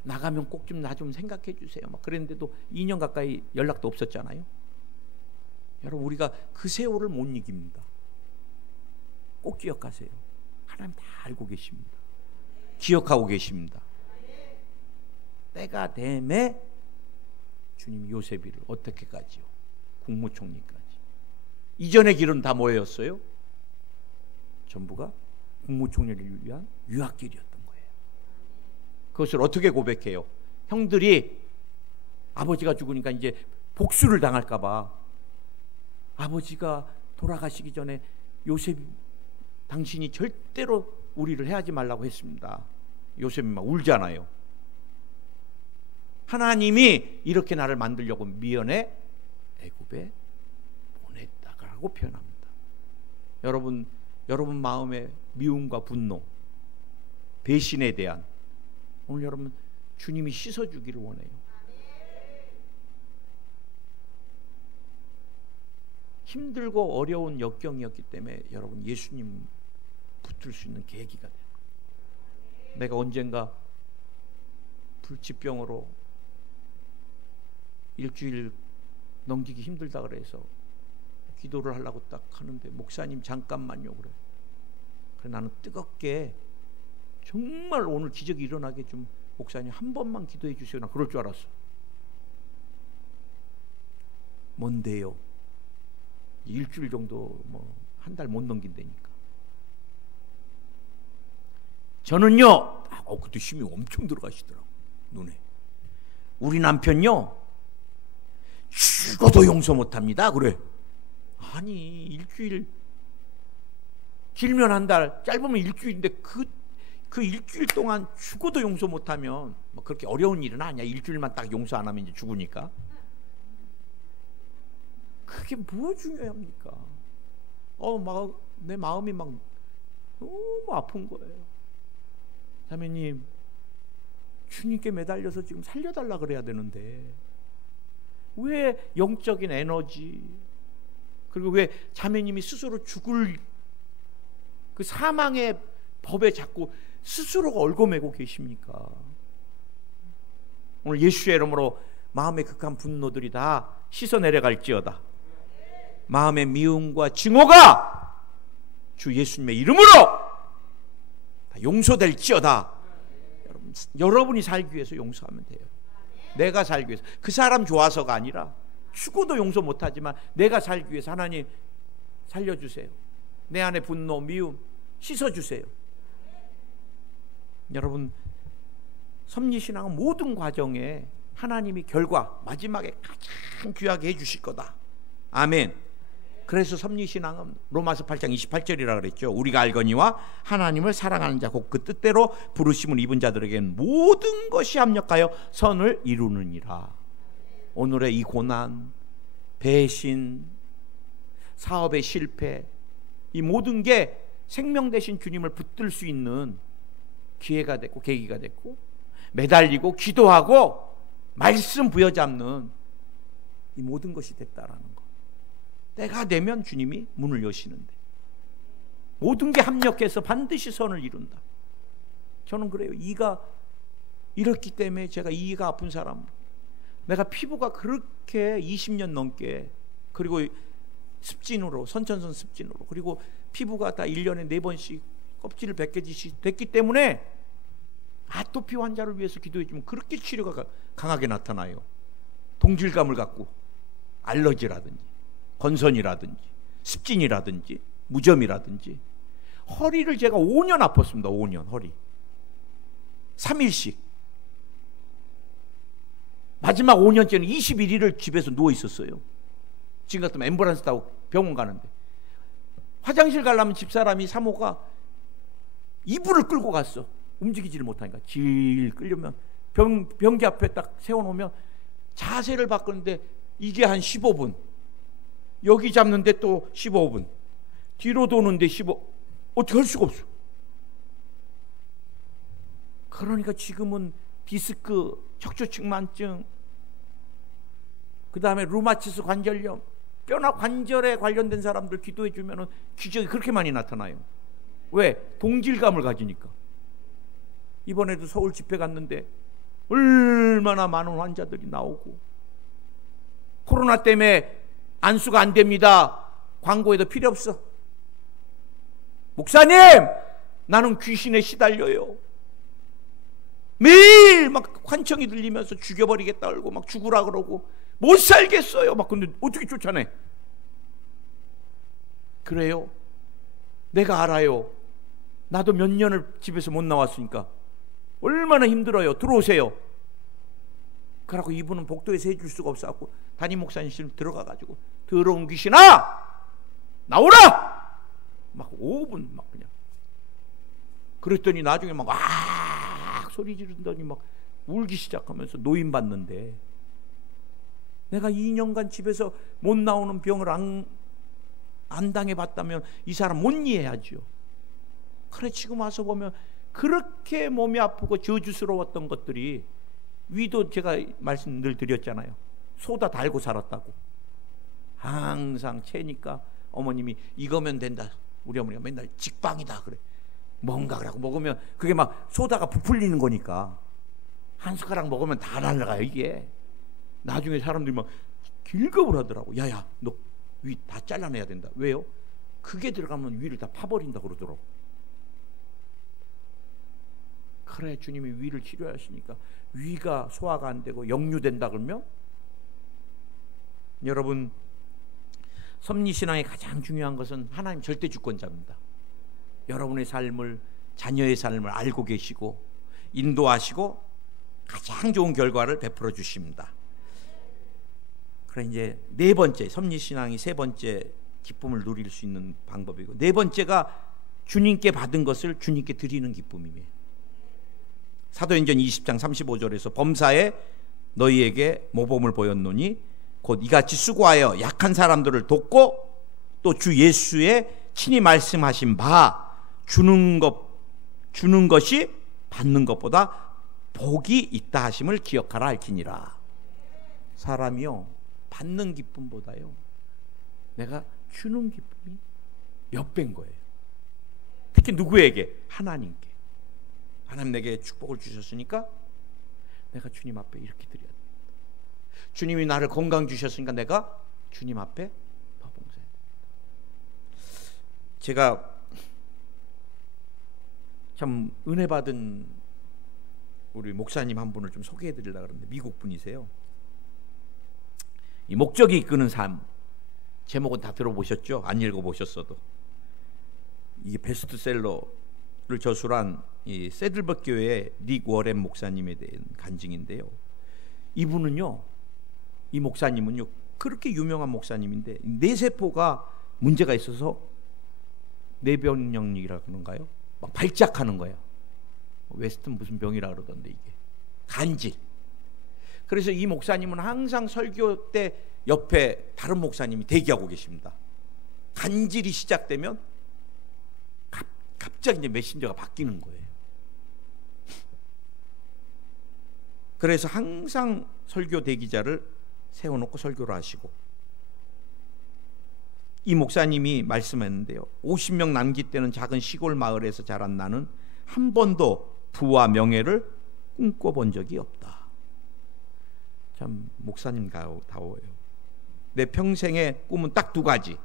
나가면 꼭 좀 나 좀 생각해 주세요. 막 그랬는데도 2년 가까이 연락도 없었잖아요. 여러분, 우리가 그 세월을 못 이깁니다. 꼭 기억하세요. 하나님 다 알고 계십니다. 기억하고 계십니다. 때가 되매 주님이 요셉이를 어떻게까지요? 국무총리까지. 이전의 길은 다 뭐였어요? 전부가 국무총리를 위한 유학길이었던 거예요. 그것을 어떻게 고백해요? 형들이 아버지가 죽으니까 이제 복수를 당할까 봐, 아버지가 돌아가시기 전에 요셉, 당신이 절대로 우리를 해하지 말라고 했습니다. 요셉이 막 울잖아요. 하나님이 이렇게 나를 만들려고 미연에 애굽에 보냈다라고 표현합니다. 여러분 마음의 미움과 분노, 배신에 대한, 오늘 여러분 주님이 씻어주기를 원해요. 힘들고 어려운 역경이었기 때문에 여러분 예수님 붙들 수 있는 계기가 돼요. 내가 언젠가 불치병으로 일주일 넘기기 힘들다 그래서 기도를 하려고 딱 하는데 목사님 잠깐만요 그래. 그래 나는 뜨겁게 정말 오늘 기적이 일어나게 좀 목사님 한 번만 기도해 주세요. 나 그럴 줄 알았어. 뭔데요? 일주일 정도 뭐 한 달 못 넘긴다니까. 저는요, 그때 힘이 엄청 들어가시더라고 눈에. 우리 남편요 죽어도 용서 못합니다. 그래. 아니 일주일 길면 한 달, 짧으면 일주일인데 그 일주일 동안 죽어도 용서 못하면 뭐 그렇게 어려운 일은 아니야. 일주일만 딱 용서 안 하면 이제 죽으니까. 그게 뭐 중요합니까? 내 마음이 막 너무 아픈 거예요. 자매님, 주님께 매달려서 지금 살려달라 그래야 되는데 왜 영적인 에너지, 그리고 왜 자매님이 스스로 죽을 그 사망의 법에 자꾸 스스로가 얽어매고 계십니까? 오늘 예수의 이름으로 마음의 극한 분노들이 다 씻어 내려갈지어다. 마음의 미움과 증오가 주 예수님의 이름으로 다 용서될지어다. 여러분이 살기 위해서 용서하면 돼요. 내가 살기 위해서. 그 사람 좋아서가 아니라 죽어도 용서 못하지만 내가 살기 위해서 하나님 살려주세요. 내 안에 분노, 미움 씻어주세요. 여러분, 섭리신앙은 모든 과정에 하나님이 결과 마지막에 가장 귀하게 해주실 거다. 아멘. 그래서 섭리신앙은 로마서 8장 28절이라 그랬죠. 우리가 알거니와 하나님을 사랑하는 자 곧 그 뜻대로 부르심을 입은 자들에게는 모든 것이 합력하여 선을 이루느니라. 오늘의 이 고난, 배신, 사업의 실패, 이 모든 게 생명 대신 주님을 붙들 수 있는 기회가 됐고 계기가 됐고, 매달리고 기도하고 말씀 부여잡는 이 모든 것이 됐다라는 거. 때가 되면 주님이 문을 여시는데 모든 게 합력해서 반드시 선을 이룬다. 저는 그래요. 이가 이렇기 때문에 제가 이가 아픈 사람, 내가 피부가 그렇게 20년 넘게, 그리고 습진으로, 선천성 습진으로, 그리고 피부가 다 1년에 4번씩 껍질을 벗겨지시 됐기 때문에 아토피 환자를 위해서 기도해주면 그렇게 치료가 강하게 나타나요. 동질감을 갖고 알러지라든지 건선이라든지 습진이라든지 무좀이라든지. 허리를 제가 5년 아팠습니다. 5년 허리 3일씩. 마지막 5년째는 21일을 집에서 누워 있었어요. 지금 같으면 앰뷸런스 타고 병원 가는데 화장실 가려면 집사람이 사모가 이불을 끌고 갔어. 움직이지를 못하니까 질 끌려면 변기 앞에 딱 세워놓으면 자세를 바꾸는데 이게 한 15분, 여기 잡는데 또 15분, 뒤로 도는데 15, 어떻게 할 수가 없어. 그러니까 지금은 디스크, 척추측만증, 그 다음에 루마티스 관절염, 뼈나 관절에 관련된 사람들 기도해 주면은 기적이 그렇게 많이 나타나요. 왜? 동질감을 가지니까. 이번에도 서울 집회 갔는데 얼마나 많은 환자들이 나오고, 코로나 때문에 안수가 안 됩니다. 광고에도 필요 없어. 목사님, 나는 귀신에 시달려요. 매일 막 환청이 들리면서 죽여버리겠다 그러고 막 죽으라 그러고 못 살겠어요. 막 근데 어떻게 쫓아내? 그래요? 내가 알아요. 나도 몇 년을 집에서 못 나왔으니까 얼마나 힘들어요. 들어오세요. 그러고 이분은 복도에서 해줄 수가 없어갖고 담임 목사님 들어가가지고 더러운 귀신아 나오라! 막 5분 막 그냥. 그랬더니 나중에 막 소리 지르더니 막 울기 시작하면서 노인받는데, 내가 2년간 집에서 못 나오는 병을 안 당해봤다면 이 사람 못 이해하죠. 그래 지금 와서 보면 그렇게 몸이 아프고 저주스러웠던 것들이, 위도 제가 말씀 늘 드렸잖아요. 소다 달고 살았다고. 항상 채니까 어머님이 이거면 된다. 우리 어머니가 맨날 직방이다 그래. 뭔가 그러고 먹으면 그게 막 소다가 부풀리는 거니까 한 숟가락 먹으면 다 날라가요 이게. 나중에 사람들이 막 길겁을 하더라고. 야야, 너 위 다 잘라내야 된다. 왜요? 그게 들어가면 위를 다 파버린다 그러더라고. 그래, 주님이 위를 치료하시니까 위가 소화가 안 되고 역류된다 그러면, 여러분, 섭리신앙의 가장 중요한 것은 하나님 절대 주권자입니다. 여러분의 삶을, 자녀의 삶을 알고 계시고 인도하시고 가장 좋은 결과를 베풀어 주십니다. 그래, 이제 네 번째, 섭리신앙이 세 번째 기쁨을 누릴 수 있는 방법이고, 네 번째가 주님께 받은 것을 주님께 드리는 기쁨이에요. 사도행전 20장 35절에서 범사에 너희에게 모범을 보였노니 곧 이같이 수고하여 약한 사람들을 돕고 또 주 예수의 친히 말씀하신 바 주는 것이 받는 것보다 복이 있다 하심을 기억하라 할지니라. 사람이요, 받는 기쁨보다요 내가 주는 기쁨이 몇 배인 거예요. 특히 누구에게? 하나님께. 하나님 내게 축복을 주셨으니까 내가 주님 앞에 이렇게 드려야 됩니다. 주님이 나를 건강 주셨으니까 내가 주님 앞에 더 봉사해야 됩니다. 제가 참 은혜 받은 우리 목사님 한 분을 좀 소개해 드리려고 하는데, 미국 분이세요. 이 목적이 이끄는 삶, 제목은 다 들어보셨죠? 안 읽어보셨어도. 이게 베스트셀러를 저술한 이 세들벅 교회의 닉 워렌 목사님에 대한 간증인데요. 이분은요, 이 목사님은요 그렇게 유명한 목사님인데 뇌세포가 문제가 있어서 뇌병력이라 그런가요? 막 발작하는 거예요. 웨스턴 무슨 병이라 그러던데, 이게 간질. 그래서 이 목사님은 항상 설교 때 옆에 다른 목사님이 대기하고 계십니다. 간질이 시작되면 갑자기 이제 메신저가 바뀌는 거예요. 그래서 항상 설교 대기자를 세워놓고 설교를 하시고, 이 목사님이 말씀했는데요, 50명 남짓되는 작은 시골 마을에서 자란 나는 한 번도 부와 명예를 꿈꿔본 적이 없다. 참 목사님다워요. 내 평생의 꿈은 딱 두 가지.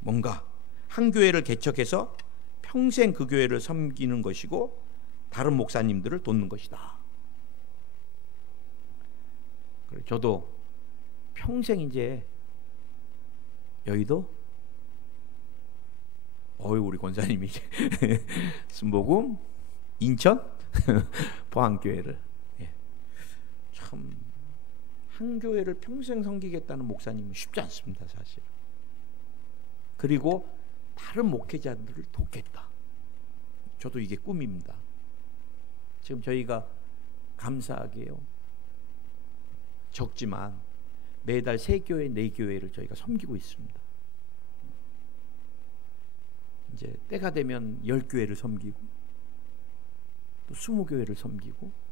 뭔가 한 교회를 개척해서 평생 그 교회를 섬기는 것이고 다른 목사님들을 돕는 것이다. 그래, 저도 평생 이제 여의도, 우리 권사님이 순복음, 인천, 포항교회를, 참 한 교회를 평생 섬기겠다는 목사님은 쉽지 않습니다, 사실. 그리고 다른 목회자들을 돕겠다. 저도 이게 꿈입니다. 지금 저희가 감사하게요, 적지만 매달 3교회, 4교회를 저희가 섬기고 있습니다. 이제 때가 되면 10교회를 섬기고 또 20교회를 섬기고,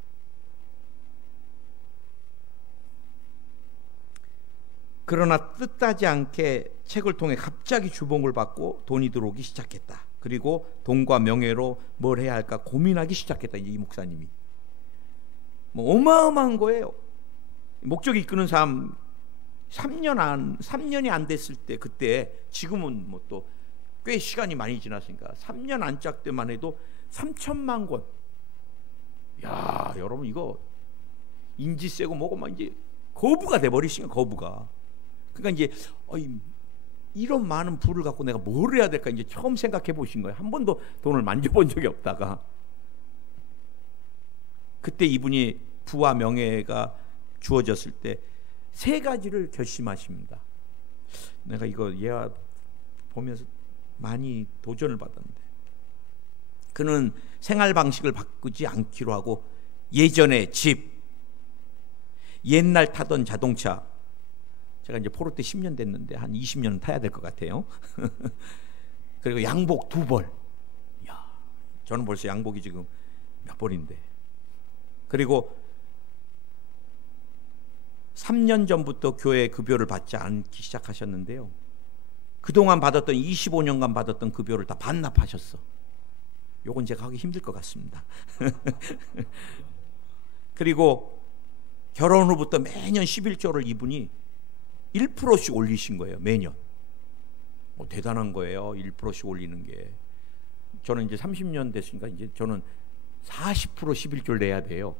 그러나 뜻하지 않게 책을 통해 갑자기 주봉을 받고 돈이 들어오기 시작했다. 그리고 돈과 명예로 뭘 해야 할까 고민하기 시작했다. 이 목사님이 뭐 어마어마한 거예요. 목적이 이끄는 삶 3년이 안 됐을 때, 그때, 지금은 뭐 또 꽤 시간이 많이 지났으니까 3년 안짝 때만 해도 3천만 권. 야, 여러분 이거 인지세고 뭐고 막 이제 거부가 돼 버리시니까, 거부가. 그러니까 이제 이런 많은 부를 갖고 내가 뭘 해야 될까 이제 처음 생각해 보신 거예요. 한 번도 돈을 만져본 적이 없다가. 그때 이분이 부와 명예가 주어졌을 때 3가지를 결심하십니다. 내가 이거 얘가 보면서 많이 도전을 받았는데, 그는 생활 방식을 바꾸지 않기로 하고 예전에 집, 옛날 타던 자동차, 제가 이제 포로 때 10년 됐는데 한 20년은 타야 될 것 같아요. 그리고 양복 2벌. 야, 저는 벌써 양복이 지금 몇 벌인데. 그리고 3년 전부터 교회 급여를 받지 않기 시작하셨는데요, 그동안 받았던 25년간 받았던 급여를 다 반납하셨어. 요건 제가 하기 힘들 것 같습니다. 그리고 결혼 후부터 매년 11조를 이분이 1%씩 올리신 거예요. 매년. 대단한 거예요. 1%씩 올리는 게. 저는 이제 30년 됐으니까 이제 저는 40% 11조를 내야 돼요.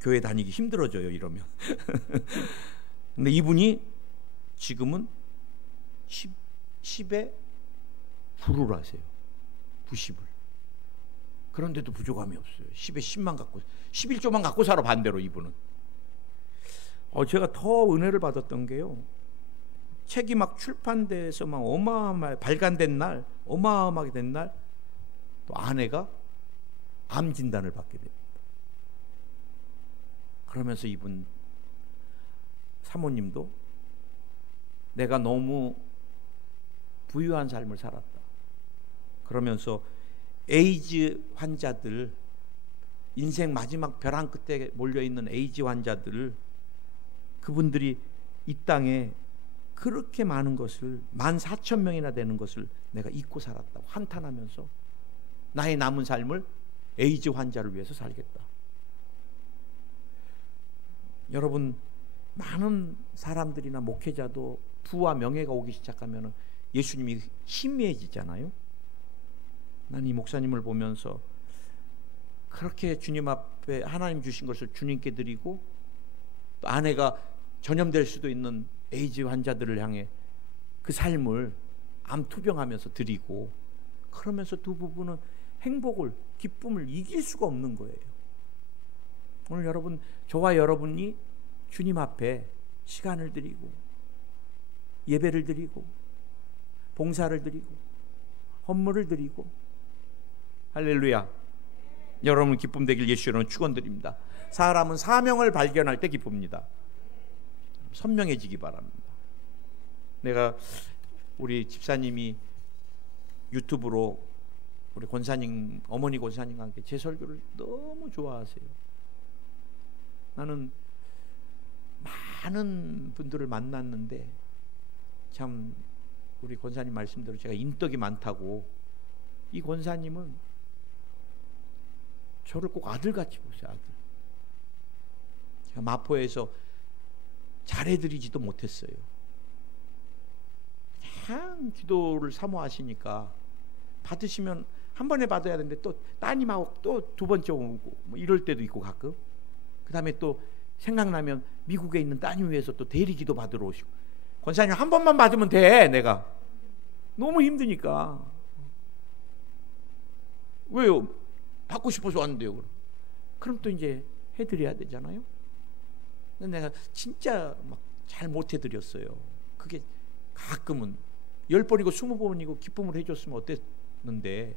교회 다니기 힘들어져요, 이러면. 근데 이분이 지금은 10에 9를 하세요. 90을. 그런데도 부족함이 없어요. 10에 10만 갖고, 11조만 갖고 살아, 반대로 이분은. 제가 더 은혜를 받았던 게요. 책이 막 출판돼서 막 어마어마하게 발간된 날, 어마어마하게 된 날, 또 아내가 암 진단을 받게 됩니다. 그러면서 이분 사모님도 내가 너무 부유한 삶을 살았다. 그러면서 에이즈 환자들, 인생 마지막 벼랑 끝에 몰려있는 에이즈 환자들, 그분들이 이 땅에 그렇게 많은 것을 14,000명이나 되는 것을 내가 잊고 살았다고 한탄하면서 나의 남은 삶을 에이즈 환자를 위해서 살겠다. 여러분, 많은 사람들이나 목회자도 부와 명예가 오기 시작하면 예수님이 희미해지잖아요. 난 이 목사님을 보면서 그렇게 주님 앞에 하나님 주신 것을 주님께 드리고, 또 아내가 전염될 수도 있는 에이즈 환자들을 향해 그 삶을 암 투병하면서 드리고, 그러면서 두 부부는 행복을, 기쁨을 이길 수가 없는 거예요. 오늘 여러분, 저와 여러분이 주님 앞에 시간을 드리고 예배를 드리고 봉사를 드리고 헌물을 드리고, 할렐루야, 여러분 기쁨 되길 예수 이름으로 축원드립니다. 사람은 사명을 발견할 때 기쁩니다. 선명해지기 바랍니다. 내가 우리 집사님이 유튜브로 우리 권사님, 어머니 권사님과 함께 제 설교를 너무 좋아하세요. 나는 많은 분들을 만났는데 참 우리 권사님 말씀대로 제가 인덕이 많다고, 이 권사님은 저를 꼭 아들같이 보세요. 아들. 제가 마포에서 잘해드리지도 못했어요. 그냥 기도를 사모하시니까 받으시면 한 번에 받아야 되는데 또 따님하고 또 두 번째 오고 뭐 이럴 때도 있고 가끔. 그 다음에 또 생각나면 미국에 있는 따님 위해서 또 대리기도 받으러 오시고. 권사님 한 번만 받으면 돼. 내가 너무 힘드니까. 왜요? 받고 싶어서 왔는데요. 그럼 또 이제 해드려야 되잖아요. 근데 내가 진짜 막 잘 못해드렸어요. 그게 가끔은 10번이고 20번이고 기쁨을 해줬으면 어땠는데,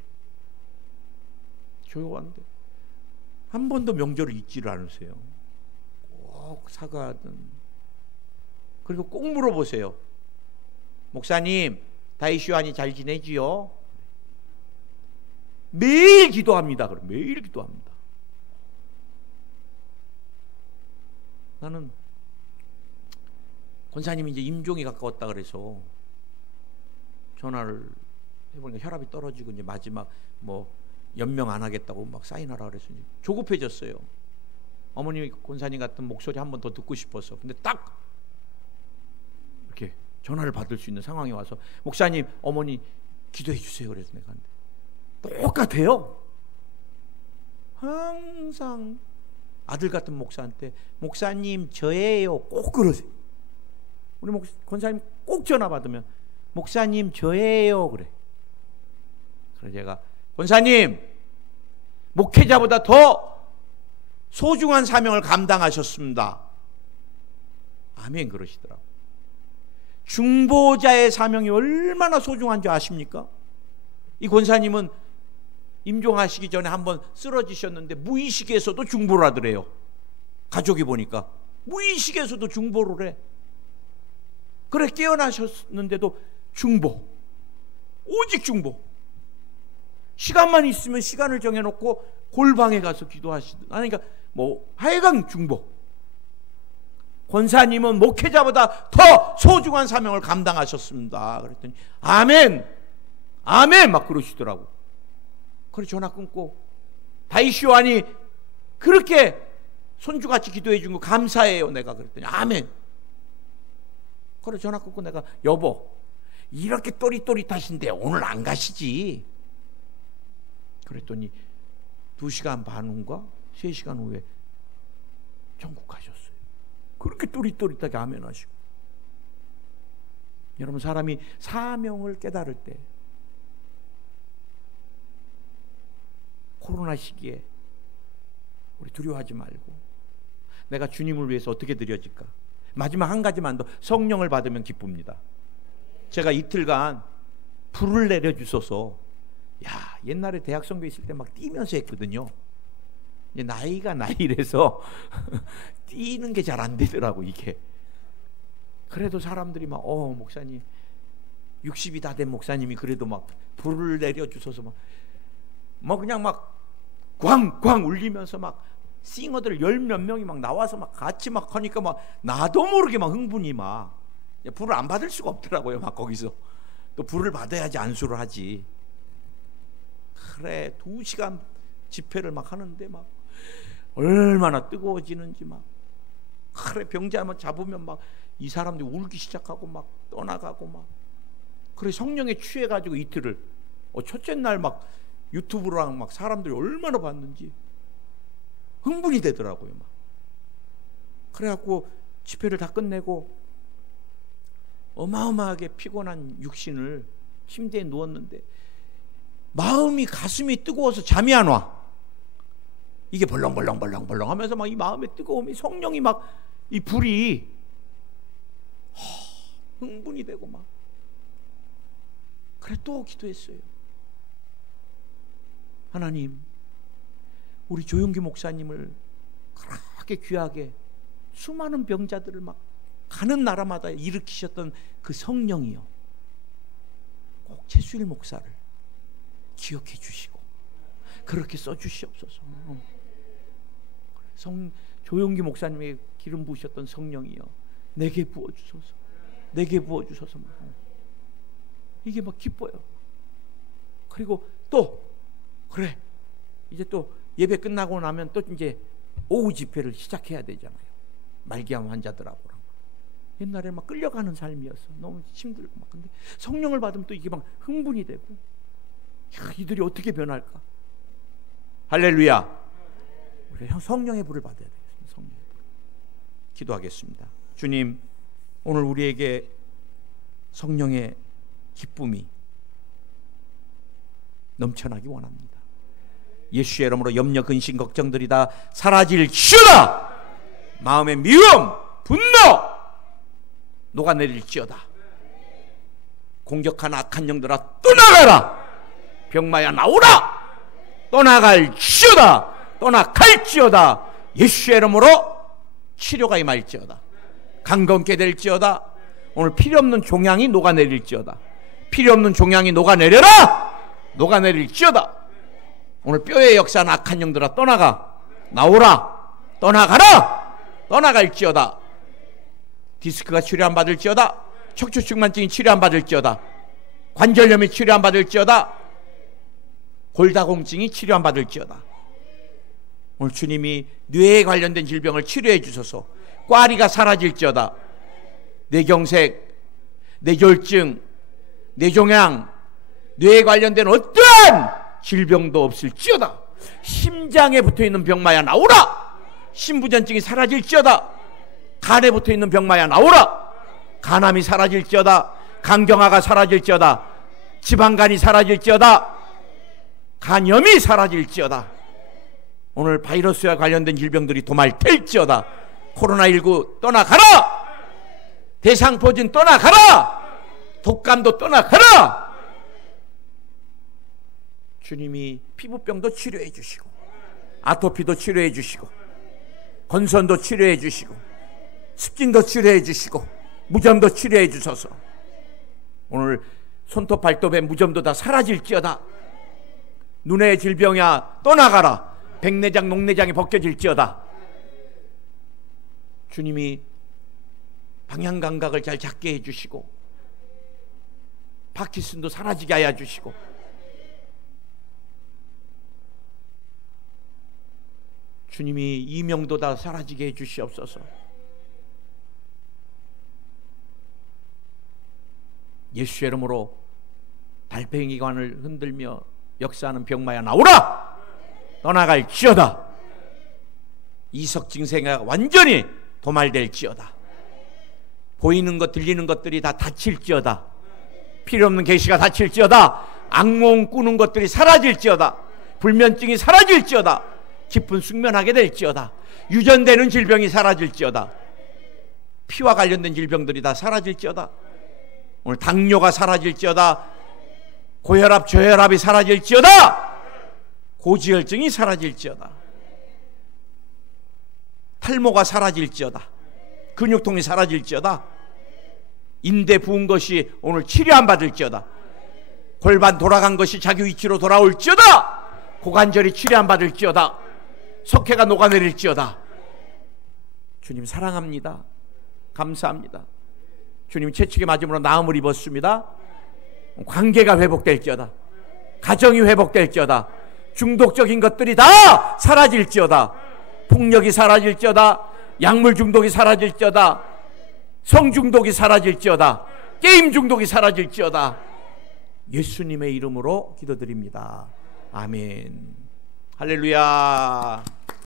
조용한데 한 번도 명절을 잊지를 않으세요. 꼭 사과하든. 그리고 꼭 물어보세요. 목사님, 다이슈안이 잘 지내지요? 매일 기도합니다. 그럼 매일 기도합니다. 나는 권사님이 이제 임종이 가까웠다 그래서 전화를 해보니까 혈압이 떨어지고 이제 마지막 뭐 연명 안 하겠다고 막 사인하라 그래서 조급해졌어요. 어머니 권사님 같은 목소리 한 번 더 듣고 싶어서. 근데 딱 이렇게 전화를 받을 수 있는 상황이 와서 목사님, 어머니 기도해 주세요. 그래서 내가 한데 똑같아요. 항상 아들 같은 목사한테 목사님 저예요 꼭 그러세요. 우리 권사님 꼭 전화 받으면 목사님 저예요 그래. 그래서 제가 권사님, 목회자보다 더 소중한 사명을 감당하셨습니다. 아멘 그러시더라고요. 중보자의 사명이 얼마나 소중한 줄 아십니까? 이 권사님은 임종하시기 전에 한번 쓰러지셨는데 무의식에서도 중보를 하더래요. 가족이 보니까 무의식에서도 중보를 해. 그래 깨어나셨는데도 중보, 오직 중보. 시간만 있으면 시간을 정해놓고 골방에 가서 기도하시든, 그러니까 뭐 하여간 중보. 권사님은 목회자보다 더 소중한 사명을 감당하셨습니다. 그랬더니 아멘, 아멘 막 그러시더라고. 그래 전화 끊고 다이슈안이 그렇게 손주같이 기도해 준 거 감사해요 내가. 그랬더니 아멘. 그래 전화 끊고 내가 여보 이렇게 또릿또릿하신데 오늘 안 가시지? 그랬더니 2시간 반 후인가 3시간 후에 천국 가셨어요. 그렇게 또릿또릿하게 아멘 하시고. 여러분 사람이 사명을 깨달을 때 코로나 시기에 우리 두려워하지 말고 내가 주님을 위해서 어떻게 드려질까? 마지막 한 가지만 더, 성령을 받으면 기쁩니다. 제가 이틀간 불을 내려주셔서 옛날에 대학 선교 있을 때 막 뛰면서 했거든요. 이제 나이가 나이라서 뛰는 게 잘 안 되더라고 이게. 그래도 사람들이 막 목사님 60이 다 된 목사님이 그래도 막 불을 내려주셔서 막 그냥 막 꽝꽝 울리면서 막 싱어들 10몇 명이 막 나와서 막 같이 막 하니까 막 나도 모르게 막 흥분이 막 불을 안 받을 수가 없더라고요. 막 거기서 또 불을 받아야지 안수를 하지. 그래 2시간 집회를 막 하는데 막 얼마나 뜨거워지는지 막 그래 병자만 잡으면 막 이 사람들이 울기 시작하고 막 떠나가고 막 그래 성령에 취해가지고 이틀을 첫째 날 막 유튜브랑 막 사람들이 얼마나 봤는지 흥분이 되더라고요. 막 그래갖고 집회를 다 끝내고 어마어마하게 피곤한 육신을 침대에 누웠는데 마음이 가슴이 뜨거워서 잠이 안 와. 이게 벌렁벌렁 하면서 막 이 마음의 뜨거움이 성령이 막 이 불이 흥분이 되고 막 그래 또 기도했어요. 하나님 우리 조용기 목사님을 그렇게 귀하게 수많은 병자들을 막 가는 나라마다 일으키셨던 그 성령이요 꼭 최수일 목사를 기억해 주시고 그렇게 써주시옵소서. 조용기 목사님에게 기름 부으셨던 성령이요 내게 부어주소서. 내게 부어주소서. 이게 막 기뻐요. 그리고 또 그래 이제 또 예배 끝나고 나면 또 이제 오후 집회를 시작해야 되잖아요. 말기암 환자들하고랑 옛날에 막 끌려가는 삶이었어. 너무 힘들고 막. 근데 성령을 받으면 또 이게 막 흥분이 되고 이들이 어떻게 변할까? 할렐루야. 우리 성령의 불을 받아야 되겠습니다. 성령의 불. 기도하겠습니다. 주님 오늘 우리에게 성령의 기쁨이 넘쳐나기 원합니다. 예수의 이름으로 염려 근심 걱정들이 다 사라질지어다. 마음의 미움 분노 녹아내릴지어다. 공격한 악한 영들아 떠나가라. 병마야 나오라. 떠나갈지어다. 떠나갈지어다. 예수의 이름으로 치료가 임할지어다. 강건케 될지어다. 오늘 필요없는 종양이 녹아내릴지어다. 필요없는 종양이 녹아내려라. 녹아내릴지어다. 오늘 뼈에 역사한 악한 영들아 떠나가. 나오라. 떠나가라. 떠나갈지어다. 디스크가 치료 안 받을지어다. 척추측만증이 치료 안 받을지어다. 관절염이 치료 안 받을지어다. 골다공증이 치료 안 받을지어다. 오늘 주님이 뇌에 관련된 질병을 치료해 주소서. 꽈리가 사라질지어다. 뇌경색, 뇌졸중, 뇌종양, 뇌에 관련된 어떠한 질병도 없을지어다. 심장에 붙어있는 병마야 나오라. 심부전증이 사라질지어다. 간에 붙어있는 병마야 나오라. 간암이 사라질지어다. 간경화가 사라질지어다. 지방간이 사라질지어다. 간염이 사라질지어다. 오늘 바이러스와 관련된 질병들이 도말될지어다. 코로나19 떠나가라. 대상포진 떠나가라. 독감도 떠나가라. 주님이 피부병도 치료해 주시고 아토피도 치료해 주시고 건선도 치료해 주시고 습진도 치료해 주시고 무좀도 치료해 주셔서 오늘 손톱 발톱의 무좀도 다 사라질지어다. 눈의 질병이야 떠나가라. 백내장 녹내장이 벗겨질지어다. 주님이 방향감각을 잘 잡게 해주시고 파킨슨도 사라지게 하여 주시고 주님이 이명도 다 사라지게 해주시옵소서. 예수의 이름으로 달팽이관을 흔들며 역사하는 병마야 나오라! 떠나갈지어다. 이석 증세가 완전히 도말될지어다. 보이는 것 들리는 것들이 다 닫힐지어다. 필요 없는 계시가 닫힐지어다. 악몽 꾸는 것들이 사라질지어다. 불면증이 사라질지어다. 깊은 숙면하게 될지어다. 유전되는 질병이 사라질지어다. 피와 관련된 질병들이 다 사라질지어다. 오늘 당뇨가 사라질지어다. 고혈압, 저혈압이 사라질지어다. 고지혈증이 사라질지어다. 탈모가 사라질지어다. 근육통이 사라질지어다. 인대 부은 것이 오늘 치료 안 받을지어다. 골반 돌아간 것이 자기 위치로 돌아올지어다. 고관절이 치료 안 받을지어다. 석회가 녹아내릴지어다. 주님 사랑합니다. 감사합니다. 주님 채찍에 맞음으로 나음을 입었습니다. 관계가 회복될지어다. 가정이 회복될지어다. 중독적인 것들이 다 사라질지어다. 폭력이 사라질지어다. 약물 중독이 사라질지어다. 성 중독이 사라질지어다. 게임 중독이 사라질지어다. 예수님의 이름으로 기도드립니다. 아멘. 할렐루야.